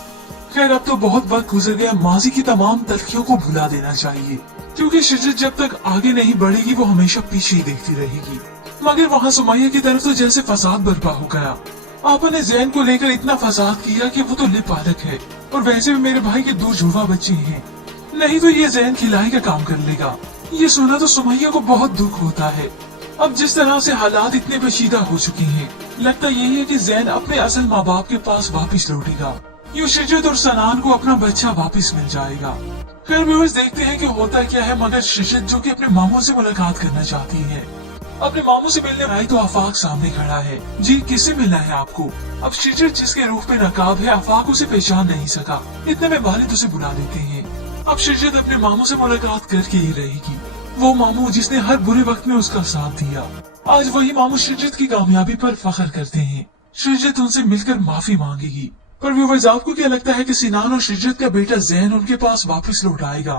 खैर अब तो बहुत वक्त गुजर गया, माजी की तमाम तलखियों को भुला देना चाहिए, क्योंकि शिजत जब तक आगे नहीं बढ़ेगी वो हमेशा पीछे ही देखती रहेगी। मगर वहाँ सुमैया की तरफ तो जैसे फसाद बर्पा हो गया। आपा ने जैन को लेकर इतना फसाद किया कि वो तो लिपालक है और वैसे भी मेरे भाई के दो जुड़वा बच्चे हैं, नहीं तो ये जैन खिलाई का काम कर लेगा। ये सुना तो सुमैया को बहुत दुख होता है। अब जिस तरह से हालात इतने पेचीदा हो चुके हैं, लगता यही है कि जैन अपने असल माँ बाप के पास वापस लौटेगा। यूं शिजत और सनान को अपना बच्चा वापस मिल जाएगा। फिर व्यूअर्स देखते हैं कि होता क्या है। मगर शिजत जो कि अपने मामू से मुलाकात करना चाहती है, अपने मामू से मिलने आई तो आफाक सामने खड़ा है। जी किससे मिलना है आपको? अब शिजत जिसके रूप में नकाब है, आफाक उसे पहचान नहीं सका। इतने में वालिद उसे बुला लेते हैं। अब शिजत अपने मामू से मुलाकात करके ही रहेगी। वो मामू जिसने हर बुरे वक्त में उसका साथ दिया, आज वही मामू शिजत की कामयाबी पर फख्र करते हैं। शिजत उनसे मिलकर माफी मांगेगी। पर व्यूअर्स आपको क्या लगता है कि सिनान और शिजत का बेटा जैन उनके पास वापस लौट आएगा?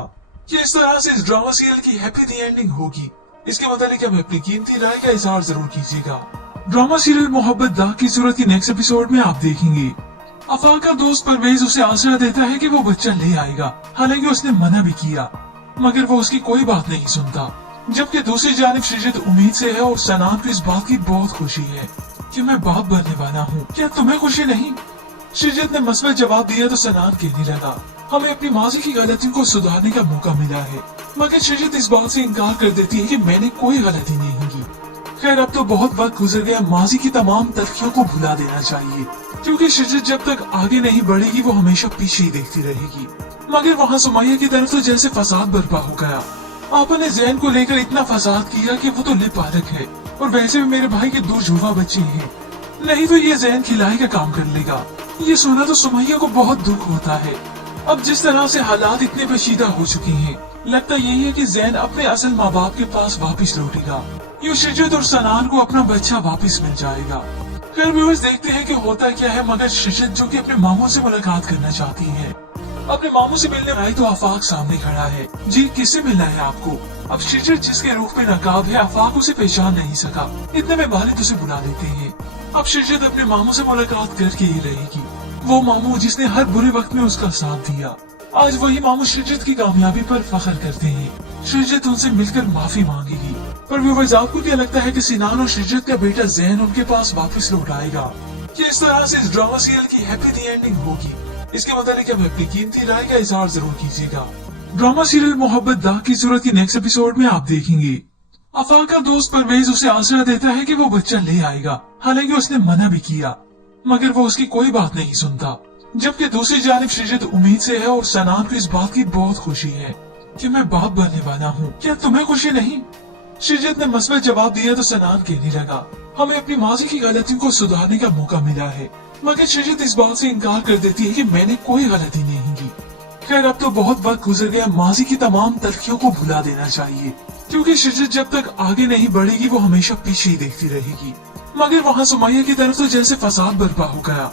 कि इस तरह से इस ड्रामा सीरियल की हैप्पी दी एंडिंग होगी? इसके मुताबिक हमें अपनी कीमती राय का इजहार जरूर कीजिएगा। ड्रामा सीरियल मोहब्बत दाग की सूरत की नेक्स्ट एपिसोड में आप देखेंगे आफाक का दोस्त परवेज उसे आसरा देता है कि वो बच्चा ले आएगा, हालांकि उसने मना भी किया, मगर वो उसकी कोई बात नहीं सुनता। जबकि दूसरी जानिब शिजत उम्मीद से है और सनान को इस बात की बहुत खुशी है कि मैं बाप बनने वाला हूँ, क्या तुम्हें खुशी नहीं? शिजत ने मस्बत जवाब दिया तो सनान कहने लगा, हमें अपनी माजी की गलतियों को सुधारने का मौका मिला है। मगर शिजत इस बात से इनकार कर देती है कि मैंने कोई गलती नहीं की। खैर अब तो बहुत वक्त गुजर गया, माजी की तमाम तलखियों को भुला देना चाहिए, क्योंकि शिजत जब तक आगे नहीं बढ़ेगी वो हमेशा पीछे ही देखती रहेगी। मगर वहाँ सुमैया की तरफ तो जैसे फसाद बर्पा हो गया। आपने जैन को लेकर इतना फसाद किया कि वो तो लिपालक है और वैसे भी मेरे भाई के दो जुड़वा बच्चे हैं, नहीं तो ये जैन खिलाई का काम कर लेगा। ये सुना तो सुमैया को बहुत दुख होता है। अब जिस तरह से हालात इतने पेचीदा हो चुके हैं, लगता यही है कि जैन अपने असल माँ बाप के पास वापस लौटेगा। यूं शिजत और सनान को अपना बच्चा वापस मिल जाएगा। खैर व्यूअर्स देखते हैं कि होता क्या है। मगर शिजत जो कि अपने मामू से मुलाकात करना चाहती है, अपने मामू से मिलने आई तो आफाक सामने खड़ा है। जी किससे मिलना है आपको? अब शिजत जिसके रूप में नकाब है, आफाक उसे पहचान नहीं सका। इतने में वालिद उसे बुला लेते हैं। अब शिजत अपने मामू से मुलाकात करके ही रहेगी। वो मामू जिसने हर बुरे वक्त में उसका साथ दिया, आज वही मामू शिजत की कामयाबी पर फख्र करते हैं। शिजत उनसे मिलकर माफी मांगेगी। पर व्यूअर्स आपको क्या लगता है कि सिनान और शिजत का बेटा जैन उनके पास वापस लौट आएगा? कि इस तरह से इस ड्रामा सीरियल की हैप्पी दी एंडिंग होगी? इसके मुताबिक आप अपनी कीमती राय का इजहार जरूर कीजिएगा। ड्रामा सीरियल मोहब्बत दाग की सूरत की नेक्स्ट एपिसोड में आप देखेंगे आफाक का दोस्त परवेज उसे आसरा देता है कि वो बच्चा ले आएगा, हालांकि उसने मना भी किया, मगर वो उसकी कोई बात नहीं सुनता। जबकि दूसरी जानिब शिजत उम्मीद से है और सनान को इस बात की बहुत खुशी है कि मैं बाप बनने वाला हूँ। क्या तुम्हें खुशी नहीं? शिजत ने मस्बत जवाब दिया तो सनान कहने लगा, हमें अपनी माजी की गलतियों को सुधारने का मौका मिला है। मगर शिजत इस बात से इनकार कर देती है कि मैंने कोई गलती नहीं की। खैर अब तो बहुत वक्त गुजर गया, माजी की तमाम तलखियों को भुला देना चाहिए, क्योंकि शिजत जब तक आगे नहीं बढ़ेगी वो हमेशा पीछे ही देखती रहेगी। मगर वहाँ सुमैया की तरफ तो जैसे फसाद बर्पा हो गया।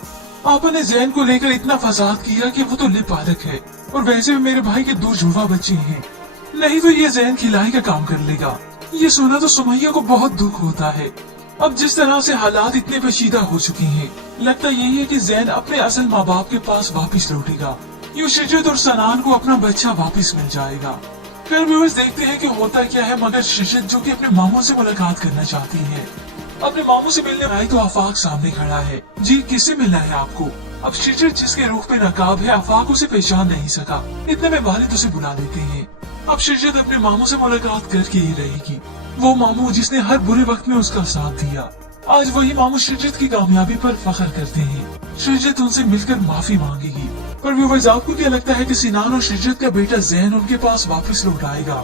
आपने जैन को लेकर इतना फसाद किया कि वो तो लिपालक है और वैसे भी मेरे भाई के दो जुड़वा बच्चे हैं, नहीं तो ये जैन खिलाई का काम कर लेगा। ये सुना तो सुमैया को बहुत दुख होता है। अब जिस तरह से हालात इतने पेचीदा हो चुके हैं, लगता यही है कि जैन अपने असल माँ बाप के पास वापस लौटेगा। यूं शिजत और सनान को अपना बच्चा वापस मिल जाएगा। फिर व्यूअर्स देखते हैं कि होता क्या है। मगर शिजत जो कि अपने मामू से मुलाकात करना चाहती है, अपने मामू से मिलने आई तो आफाक सामने खड़ा है। जी किससे मिलना है आपको? अब शिजत जिसके रूप में नकाब है, आफाक उसे पहचान नहीं सका। इतने में वालिद उसे बुला लेते हैं। अब शिजत अपने मामू से मुलाकात करके ही रहेगी। वो मामू जिसने हर बुरे वक्त में उसका साथ दिया, आज वही मामू शिजत की कामयाबी पर फख्र करते हैं। शिजत उनसे मिलकर माफी मांगेगी। पर व्यूअर्स आपको क्या लगता है कि सिनान और शिजत का बेटा जैन उनके पास वापस लौट आएगा?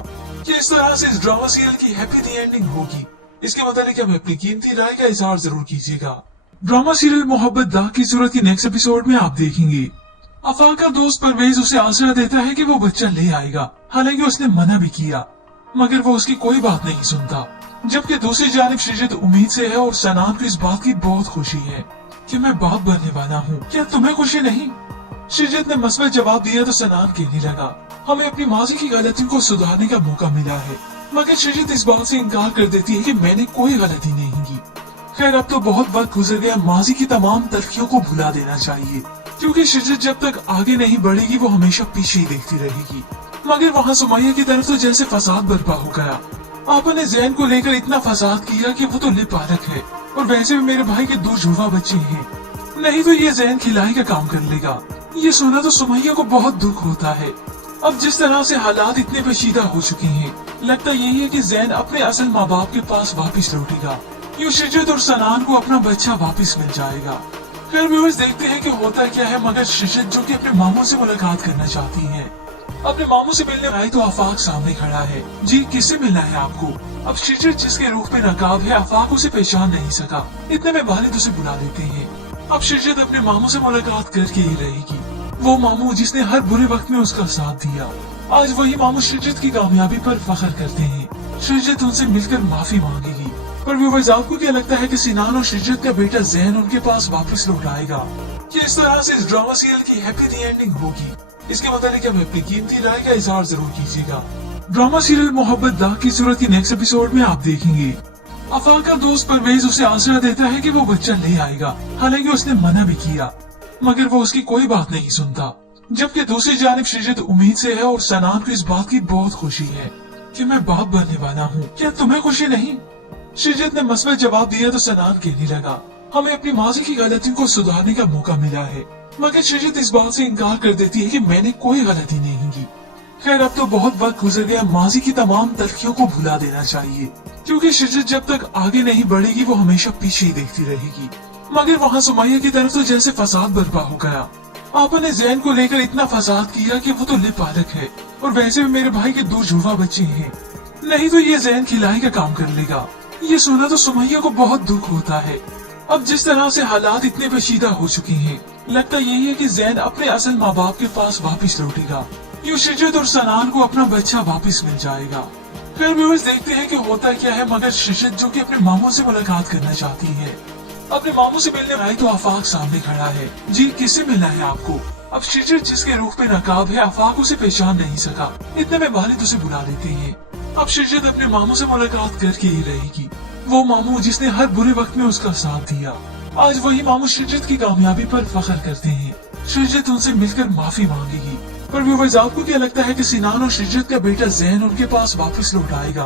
कि इस तरह से इस ड्रामा सीरियल की हैप्पी दी एंडिंग होगी? इसके मुताबिक आप अपनी कीमती राय का इजहार जरूर कीजिएगा। ड्रामा सीरियल मोहब्बत दाग की सूरत की नेक्स्ट एपिसोड में आप देखेंगे आफाक का दोस्त परवेज उसे आसरा देता है कि वो बच्चा ले आएगा, हालांकि उसने मना भी किया, मगर वो उसकी कोई बात नहीं सुनता। जबकि दूसरी जानिब शिजत उम्मीद से है और सनान को इस बात की बहुत खुशी है कि मैं बाप बनने वाला हूँ। क्या तुम्हें खुशी नहीं? शिजत ने मस्बत जवाब दिया तो सनान कहने लगा, हमें अपनी माजी की गलतियों को सुधारने का मौका मिला है। मगर शिजत इस बात से इनकार कर देती है कि मैंने कोई गलती नहीं की। खैर अब तो बहुत वक्त गुजर गया, माजी की तमाम तलखियों को भुला देना चाहिए, क्योंकि शिजत जब तक आगे नहीं बढ़ेगी वो हमेशा पीछे ही देखती रहेगी। मगर वहाँ सुमैया की तरफ तो जैसे फसाद बर्पा हो गया। आपने जैन को लेकर इतना फसाद किया कि वो तो लिपालक है और वैसे भी मेरे भाई के दो जुड़वा बच्चे हैं, नहीं तो ये जैन खिलाई का काम कर लेगा। ये सुना तो सुमैया को बहुत दुख होता है। अब जिस तरह से हालात इतने पेचीदा हो चुके हैं, लगता यही है कि जैन अपने असल माँ बाप के पास वापस लौटेगा। यूं शिजत और सनान को अपना बच्चा वापस मिल जाएगा। फिर व्यूअर्स देखते हैं कि होता क्या है। मगर शिजत जो कि अपने मामू से मुलाकात करना चाहती है, अपने मामू से मिलने आई तो आफाक सामने खड़ा है। जी किससे मिलना है आपको? अब शिजत जिसके रूप में नकाब है, आफाक उसे पहचान नहीं सका। इतने में वालिद उसे बुला लेते हैं। अब शिजत अपने मामू से मुलाकात करके ही रहेगी। वो मामू जिसने हर बुरे वक्त में उसका साथ दिया, आज वही मामू शिजत की कामयाबी पर फख्र करते हैं। शिजत उनसे मिलकर माफी मांगेगी। पर व्यूअर्स आपको क्या लगता है कि सिनान और शिजत का बेटा जैन उनके पास वापस लौट आएगा? कि इस तरह से इस ड्रामा सीरियल की हैप्पी दी एंडिंग होगी? इसके मुताबिक आप अपनी कीमती राय का इजहार जरूर कीजिएगा। ड्रामा सीरियल मोहब्बत दाग की सूरत की नेक्स्ट एपिसोड में आप देखेंगे आफाक का दोस्त परवेज उसे आसरा देता है कि वो बच्चा ले आएगा, हालांकि उसने मना भी किया, मगर वो उसकी कोई बात नहीं सुनता। जबकि दूसरी जानिब शिजत उम्मीद से है और सनान को इस बात की बहुत खुशी है कि मैं बाप बनने वाला हूँ। क्या तुम्हें खुशी नहीं? शिजत ने मस्बत जवाब दिया तो सनान कहने लगा, हमें अपनी माजी की गलतियों को सुधारने का मौका मिला है। मगर शिजत इस बात से इनकार कर देती है कि मैंने कोई गलती नहीं की। खैर अब तो बहुत वक्त गुजर गया, माजी की तमाम तलखियों को भुला देना चाहिए, क्योंकि शिजत जब तक आगे नहीं बढ़ेगी वो हमेशा पीछे ही देखती रहेगी। मगर वहाँ सुमैया की तरफ तो जैसे फसाद बर्पा हो गया। आपा ने जैन को लेकर इतना फसाद किया कि वो तो लिपालक है और वैसे भी मेरे भाई के 2 जुड़वा बच्चे हैं, नहीं तो ये जैन खिलाई का काम कर लेगा। ये सुना तो सुमैया को बहुत दुख होता है। अब जिस तरह से हालात इतने पेचीदा हो चुके हैं, लगता यही है कि जैन अपने असल माँ बाप के पास वापस लौटेगा। यूं शिजत और सनान को अपना बच्चा वापस मिल जाएगा। फिर व्यूअर्स देखते हैं कि होता क्या है। मगर शिजत जो कि अपने मामू से मुलाकात करना चाहती है, अपने मामू से मिलने आई तो आफाक सामने खड़ा है। जी किससे मिलना है आपको? अब शिजत जिसके रूह पे नकाब है, आफाक उसे पहचान नहीं सका। इतने में वालिद उसे बुला लेते हैं। अब शिजत अपने मामू से मुलाकात करके ही रहेगी। वो मामू जिसने हर बुरे वक्त में उसका साथ दिया, आज वही मामू शिजत की कामयाबी पर फख्र करते हैं। शिजत उनसे मिलकर माफी मांगेगी। पर व्यूअर्स आपको क्या लगता है कि सिनान और शिजत का बेटा जैन उनके पास वापस लौट आएगा?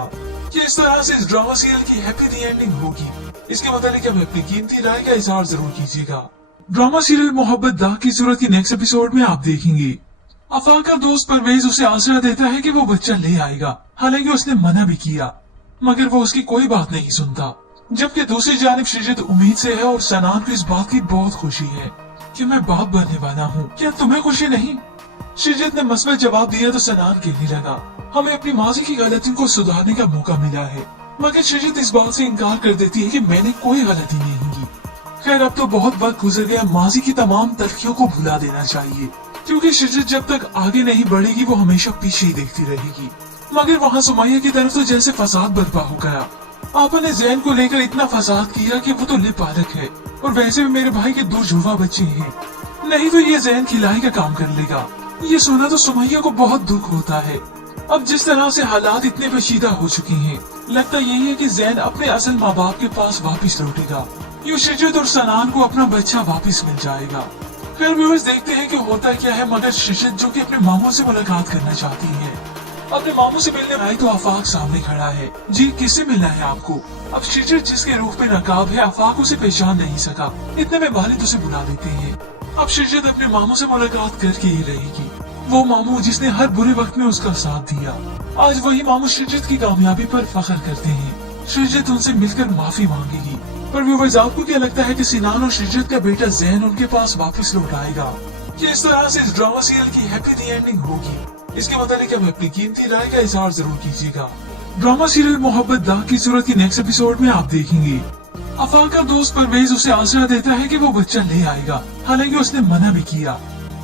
कि इस तरह से इस ड्रामा सीरियल की हैप्पी दी एंडिंग होगी? इसके मुताबिक आप अपनी कीमती राय का इजहार जरूर कीजिएगा। ड्रामा सीरियल मोहब्बत दाग की सूरत की नेक्स्ट एपिसोड में आप देखेंगे आफाक का दोस्त परवेज उसे आसरा देता है कि वो बच्चा ले आएगा, हालांकि उसने मना भी किया, मगर वो उसकी कोई बात नहीं सुनता। जबकि दूसरी जानिब शिजत उम्मीद से है और सनान को इस बात की बहुत खुशी है कि मैं बाप बनने वाला हूँ। क्या तुम्हें खुशी नहीं? शिजत ने मस्बत जवाब दिया तो सनान कहने लगा, हमें अपनी माजी की गलतियों को सुधारने का मौका मिला है। मगर शिजत इस बात से इनकार कर देती है कि मैंने कोई गलती नहीं की। खैर अब तो बहुत वक्त गुजर गया, माजी की तमाम तलखियों को भुला देना चाहिए, क्योंकि शिजत जब तक आगे नहीं बढ़ेगी वो हमेशा पीछे ही देखती रहेगी। मगर वहाँ सुमैया की तरफ तो जैसे फसाद बर्पा हो गया। आपा ने जैन को लेकर इतना फसाद किया कि वो तो लिपालक है और वैसे भी मेरे भाई के 2 जुड़वा बच्चे हैं, नहीं तो ये जैन खिलाई का काम कर लेगा। ये सुना तो सुमैया को बहुत दुख होता है। अब जिस तरह से हालात इतने पेचीदा हो चुके हैं, लगता यही है कि जैन अपने असल माँ बाप के पास वापस लौटेगा। यूं शिजत और सनान को अपना बच्चा वापस मिल जाएगा। फिर व्यूअर्स देखते हैं कि होता क्या है। मगर शिजत जो कि अपने मामू से मुलाकात करना चाहती है, अपने मामू से मिलने आई तो आफाक सामने खड़ा है। जी किससे मिलना है आपको? अब शिजत जिसके रूह पे नकाब है, आफाक उसे पहचान नहीं सका। इतने में वालिद उसे बुला लेते हैं। अब शिजत अपने मामू से मुलाकात करके ही रहेगी। वो मामू जिसने हर बुरे वक्त में उसका साथ दिया, आज वही मामू शिजत की कामयाबी पर फख्र करते हैं। शिजत उनसे मिलकर माफी मांगेगी। पर व्यूअर्स आपको क्या लगता है कि सिनान और शिजत का बेटा जैन उनके पास वापस लौट आएगा? कि इस तरह से इस ड्रामा सीरियल की हैप्पी दी एंडिंग होगी? इसके मुताबिक आप अपनी कीमती राय का इजहार जरूर कीजिएगा। ड्रामा सीरियल मोहब्बत दाग की सूरत की नेक्स्ट एपिसोड में आप देखेंगे आफाक का दोस्त परवेज उसे आसरा देता है कि वो बच्चा ले आएगा, हालांकि उसने मना भी किया,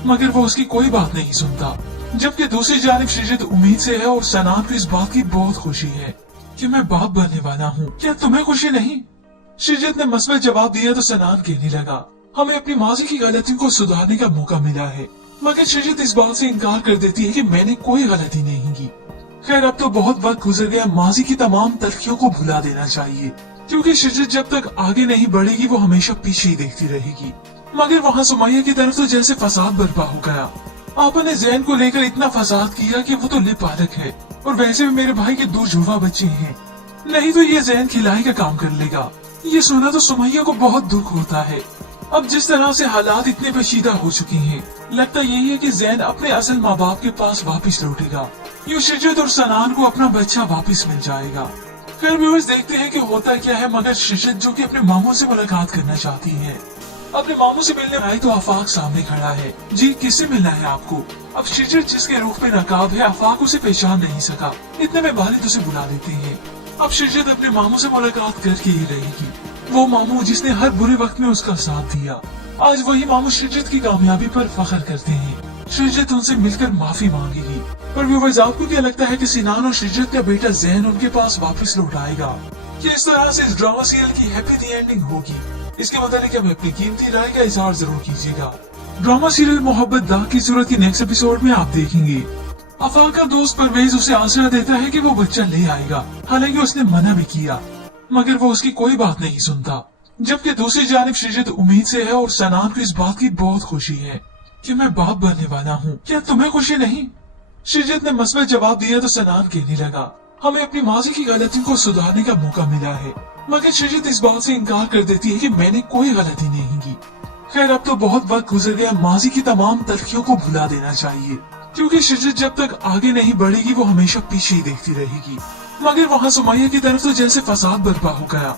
मगर वो उसकी कोई बात नहीं सुनता। जबकि दूसरी जानिब शिजत उम्मीद से है और सनान को इस बात की बहुत खुशी है कि मैं बाप बनने वाला हूँ। क्या तुम्हें खुशी नहीं? शिजत ने मस्बत जवाब दिया तो सनान कहने लगा, हमें अपनी माजी की गलतियों को सुधारने का मौका मिला है। मगर शिजत इस बात से इनकार कर देती है कि मैंने कोई गलती नहीं की। खैर अब तो बहुत वक्त गुजर गया, माजी की तमाम तलखियों को भुला देना चाहिए, क्योंकि शिजत जब तक आगे नहीं बढ़ेगी वो हमेशा पीछे ही देखती रहेगी। मगर वहाँ सुमैया की तरफ तो जैसे फसाद बर्पा हो गया। आपा ने जैन को लेकर इतना फसाद किया कि वो तो लिपालक है और वैसे भी मेरे भाई के 2 जुड़वा बच्चे हैं, नहीं तो ये जैन खिलाई का काम कर लेगा। ये सुना तो सुमैया को बहुत दुख होता है। अब जिस तरह से हालात इतने पेचीदा हो चुके हैं, लगता यही है कि जैन अपने असल माँ बाप के पास वापस लौटेगा। यूं शिजत और सनान को अपना बच्चा वापस मिल जाएगा। फिर व्यूअर्स देखते हैं कि होता क्या है। मगर शिजत जो कि अपने मामू से मुलाकात करना चाहती है, अपने मामू से मिलने आई तो आफाक सामने खड़ा है। जी किससे मिलना है आपको? अब शिजत जिसके रूह पे नकाब है, आफाक उसे पहचान नहीं सका। इतने में वालिद उसे बुला लेते हैं। अब शिजत अपने मामू से मुलाकात करके ही रहेगी। वो मामू जिसने हर बुरे वक्त में उसका साथ दिया, आज वही मामू शिजत की कामयाबी पर फख्र करते हैं। शिजत उनसे मिलकर माफी मांगेगी। पर व्यूअर्स आपको क्या लगता है कि सिनान और शिजत का बेटा जैन उनके पास वापस लौट आएगा? कि इस तरह से इस ड्रामा सीरियल की हैप्पी दी एंडिंग होगी? इसके मुताबिक आप अपनी कीमती राय का इजहार जरूर कीजिएगा। ड्रामा सीरियल मोहब्बत दाग की सूरत की नेक्स्ट एपिसोड में आप देखेंगे आफाक का दोस्त परवेज उसे आसरा देता है कि वो बच्चा ले आएगा, हालांकि उसने मना भी किया, मगर वो उसकी कोई बात नहीं सुनता। जबकि दूसरी जानिब शिजत उम्मीद से है और सनान को इस बात की बहुत खुशी है कि मैं बाप बनने वाला हूँ। क्या तुम्हें खुशी नहीं? शिजत ने मस्बत जवाब दिया तो सनान कहने लगा, हमें अपनी माजी की गलतियों को सुधारने का मौका मिला है। मगर शिजत इस बात से इनकार कर देती है कि मैंने कोई गलती नहीं की। खैर अब तो बहुत वक्त गुजर गया, माजी की तमाम तलखियों को भुला देना चाहिए, क्योंकि शिजत जब तक आगे नहीं बढ़ेगी वो हमेशा पीछे ही देखती रहेगी। मगर वहाँ सुमैया की तरफ तो जैसे फसाद बर्पा हो गया।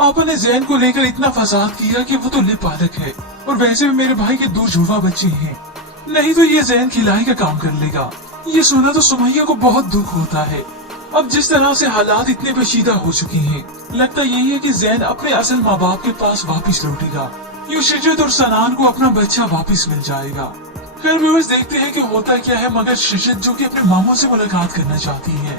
आपा ने जैन को लेकर इतना फसाद किया कि वो तो लिपालक है और वैसे भी मेरे भाई के 2 जुड़वा बच्चे हैं, नहीं तो ये जैन खिलाई का काम कर लेगा। ये सुना तो सुमैया को बहुत दुख होता है। अब जिस तरह से हालात इतने पेचीदा हो चुके हैं, लगता यही है कि जैन अपने असल माँ बाप के पास वापस लौटेगा। यूं शिजत और सनान को अपना बच्चा वापस मिल जाएगा। खैर व्यूअर्स देखते हैं कि होता क्या है। मगर शिजत जो कि अपने मामू से मुलाकात करना चाहती है,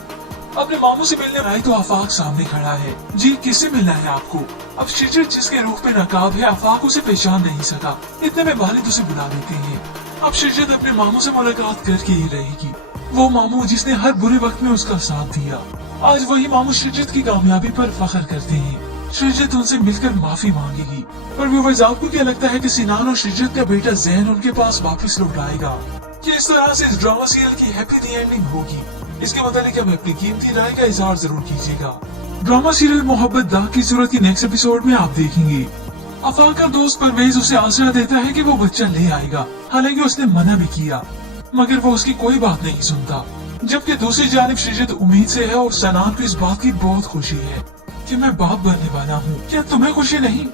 अपने मामू से मिलने आई तो आफाक सामने खड़ा है। जी किससे मिलना है आपको? अब शिजत जिसके रूप में नकाब है, आफाक उसे पहचान नहीं सका। इतने में वालिद उसे बुला देते हैं। अब शिजत अपने मामू से मुलाकात करके ही रहेगी। वो मामू जिसने हर बुरे वक्त में उसका साथ दिया, आज वही मामू शिजत की कामयाबी पर फख्र करते हैं। शिजत उनसे मिलकर माफी मांगेगी। पर व्यूअर्स आपको क्या लगता है कि सिनान और शिजत का बेटा जैन उनके पास वापस लौट आएगा? कि इस तरह से इस ड्रामा सीरियल की हैप्पी दी एंडिंग होगी? इसके मुताबिक हमें अपनी कीमती राय का इजहार जरूर कीजिएगा। ड्रामा सीरियल मोहब्बत दाग की सूरत की नेक्स्ट एपिसोड में आप देखेंगे आफाक का दोस्त परवेज उसे आसरा देता है कि वो बच्चा ले आएगा, हालांकि उसने मना भी किया, मगर वो उसकी कोई बात नहीं सुनता। जबकि दूसरी जानिब शिजत उम्मीद से है और सनान को इस बात की बहुत खुशी है कि मैं बाप बनने वाला हूँ। क्या तुम्हें खुशी नहीं?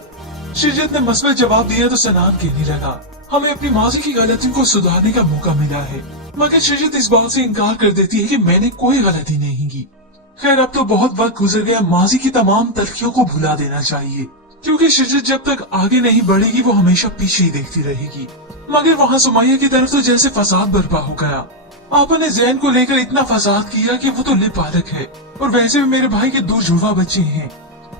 शिजत ने मस्बत जवाब दिया तो सनान कहने लगा, हमें अपनी माजी की गलतियों को सुधारने का मौका मिला है। मगर शिजत इस बात से इनकार कर देती है कि मैंने कोई गलती नहीं की। खैर अब तो बहुत वक्त गुजर गया, माजी की तमाम तलखियों को भुला देना चाहिए, क्योंकि शिजत जब तक आगे नहीं बढ़ेगी वो हमेशा पीछे ही देखती रहेगी। मगर वहाँ सुमैया की तरफ तो जैसे फसाद बर्पा हो गया। आपा ने जैन को लेकर इतना फसाद किया कि वो तो लिपालक है और वैसे भी मेरे भाई के 2 जुड़वा बच्चे हैं,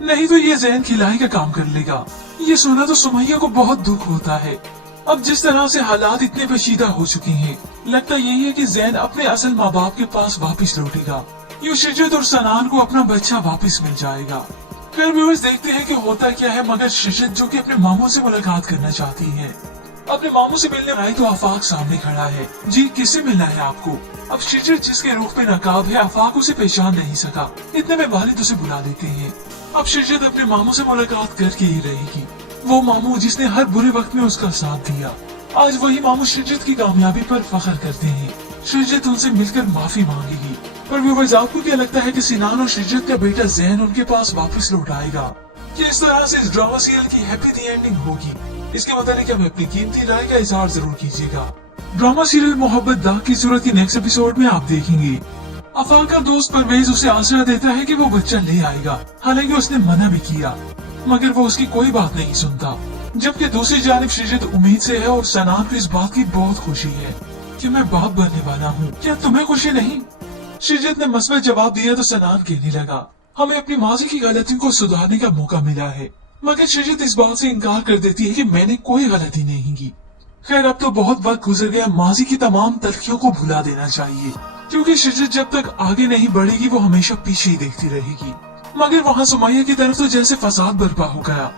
नहीं तो ये जैन खिलाई का काम कर लेगा। ये सुना तो सुमैया को बहुत दुख होता है। अब जिस तरह से हालात इतने पेचीदा हो चुके हैं, लगता यही है कि जैन अपने असल माँ बाप के पास वापस लौटेगा। यूं शिजत और सनान को अपना बच्चा वापस मिल जाएगा। फिर व्यूअर्स देखते हैं कि होता क्या है। मगर शिजत जो कि अपने मामू से मुलाकात करना चाहती है, अपने मामू से मिलने आई तो आफाक सामने खड़ा है। जी किससे मिलना है आपको? अब शिजत जिसके रूप में नकाब है, आफाक उसे पहचान नहीं सका। इतने में वालिद उसे बुला देते हैं। अब शिजत अपने मामू से मुलाकात करके ही रहेगी। वो मामू जिसने हर बुरे वक्त में उसका साथ दिया, आज वही मामू शिजत की कामयाबी पर फख्र करते हैं। शिजत उनसे मिलकर माफी मांगेगी। पर व्यूअर्स आपको क्या लगता है कि सिनान और शिजत का बेटा जैन उनके पास वापस लौट आएगा? कि इस तरह से इस ड्रामा सीरियल की हैप्पी दी एंडिंग होगी? इसके मुताबिक हमें अपनी कीमती राय का इजहार जरूर कीजिएगा। ड्रामा सीरियल मोहब्बत दाग की सूरत की नेक्स्ट एपिसोड में आप देखेंगे आफाक का दोस्त परवेज उसे आसरा देता है कि वो बच्चा ले आएगा, हालांकि उसने मना भी किया, मगर वो उसकी कोई बात नहीं सुनता। जबकि दूसरी जानिब शिजत उम्मीद से है और सनान को इस बात की बहुत खुशी है कि मैं बाप बनने वाला हूँ। क्या तुम्हें खुशी नहीं? शिजत ने मस्बत जवाब दिया तो सनान कहने लगा, हमें अपनी माजी की गलतियों को सुधारने का मौका मिला है। मगर शिजत इस बात से इनकार कर देती है कि मैंने कोई गलती नहीं की। खैर अब तो बहुत वक्त गुजर गया, माजी की तमाम तलखियों को भुला देना चाहिए, क्योंकि शिजत जब तक आगे नहीं बढ़ेगी वो हमेशा पीछे ही देखती रहेगी। मगर वहाँ सुमैया की तरफ तो जैसे फसाद बर्पा हो गया।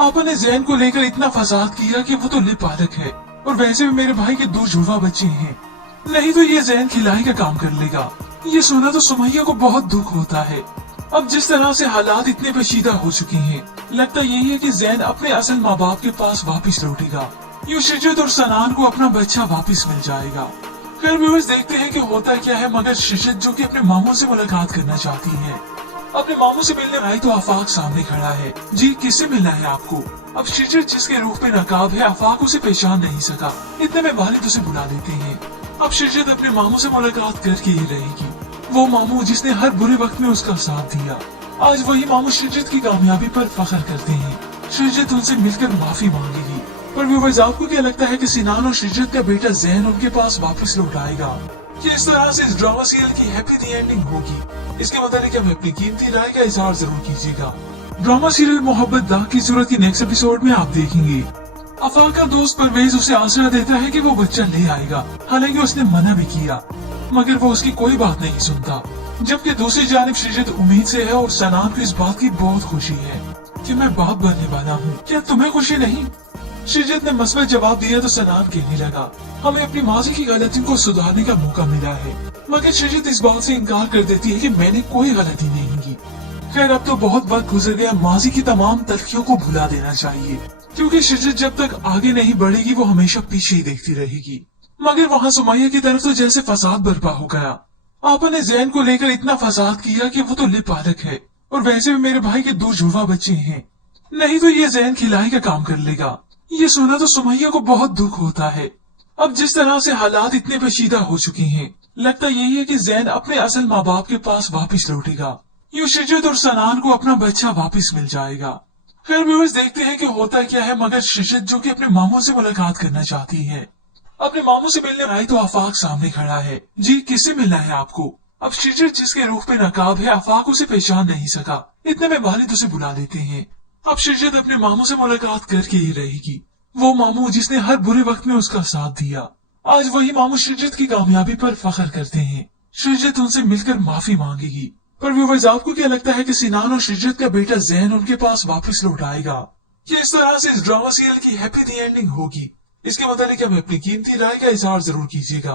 आपा ने जैन को लेकर इतना फसाद किया कि वो तो लिपालक है और वैसे भी मेरे भाई के 2 जुड़वा बच्चे हैं, नहीं तो ये जैन खिलाई का काम कर लेगा। ये सुना तो सुमैया को बहुत दुख होता है। अब जिस तरह से हालात इतने पेचीदा हो चुके हैं, लगता यही है कि जैन अपने असल माँ बाप के पास वापस लौटेगा। यूं शिजत और सनान को अपना बच्चा वापस मिल जाएगा। फिर व्यूअर्स देखते हैं कि होता क्या है। मगर शिजत जो कि अपने मामू से मुलाकात करना चाहती है, अपने मामू से मिलने आई तो आफाक सामने खड़ा है। जी किससे मिलना है आपको? अब शिजत जिसके रूप में नकाब है, आफाक उसे पहचान नहीं सका। इतने में वालिद उसे बुला देते हैं। अब शिजत अपने मामू से मुलाकात करके ही रहेगी। वो मामू जिसने हर बुरे वक्त में उसका साथ दिया, आज वही मामू शिजत की कामयाबी पर फख्र करते हैं। शिजत उनसे मिलकर माफी मांगेगी। पर व्यूअर्स आपको क्या लगता है कि सिनान और शिजत का बेटा जैन उनके पास वापस लौट आएगा? कि इस तरह से इस ड्रामा सीरियल की हैप्पी दी एंडिंग होगी? इसके मुताबिक हमें अपनी कीमती राय का इजहार जरूर कीजिएगा। ड्रामा सीरियल मोहब्बत दाग की सूरत की नेक्स्ट एपिसोड में आप देखेंगे आफाक का दोस्त परवेज उसे आसरा देता है कि वो बच्चा ले आएगा, हालांकि उसने मना भी किया, मगर वो उसकी कोई बात नहीं सुनता। जबकि दूसरी जानिब शिजत उम्मीद से है और सनान को इस बात की बहुत खुशी है कि मैं बाप बनने वाला हूँ। क्या तुम्हें खुशी नहीं? शिजत ने मस्बत जवाब दिया तो सनान कहने लगा, हमें अपनी माजी की गलतियों को सुधारने का मौका मिला है। मगर शिजत इस बात से इनकार कर देती है कि मैंने कोई गलती नहीं की। खैर अब तो बहुत वक्त गुजर गया, माजी की तमाम तलखियों को भुला देना चाहिए, क्योंकि शिजत जब तक आगे नहीं बढ़ेगी वो हमेशा पीछे ही देखती रहेगी। मगर वहाँ सुमैया की तरफ तो जैसे फसाद बर्पा हो गया। आपने जैन को लेकर इतना फसाद किया कि वो तो लिप पालक है, और वैसे भी मेरे भाई के 2 जुड़वा बच्चे हैं, नहीं तो ये जैन खिलाई का काम कर लेगा। ये सुना तो सुमैया को बहुत दुख होता है। अब जिस तरह से हालात इतने पेचीदा हो चुके हैं, लगता यही है कि जैन अपने असल माँ बाप के पास वापस लौटेगा। यूं शिजत और सनान को अपना बच्चा वापस मिल जाएगा। खैर व्यूअर्स, देखते हैं कि होता क्या है। मगर शिजत जो कि अपने मामू से मुलाकात करना चाहती है, अपने मामू से मिलने आई तो आफाक सामने खड़ा है। जी किससे मिलना है आपको? अब शिजत जिसके रूह पे नकाब है, आफाक उसे पहचान नहीं सका। इतने में वालिद उसे बुला लेते हैं। अब शिजत अपने मामू से मुलाकात करके ही रहेगी। वो मामू जिसने हर बुरे वक्त में उसका साथ दिया, आज वही मामू शिजत की कामयाबी पर फख्र करते हैं। शिजत उनसे मिलकर माफी मांगेगी। पर व्यूअर्स, आपको क्या लगता है कि सिनान और शिजत का बेटा जैन उनके पास वापस लौट आएगा? कि इस तरह से इस ड्रामा सीरियल की हैप्पी दी एंडिंग होगी? इसके मतलब हमें अपनी कीमती राय का इजहार जरूर कीजिएगा।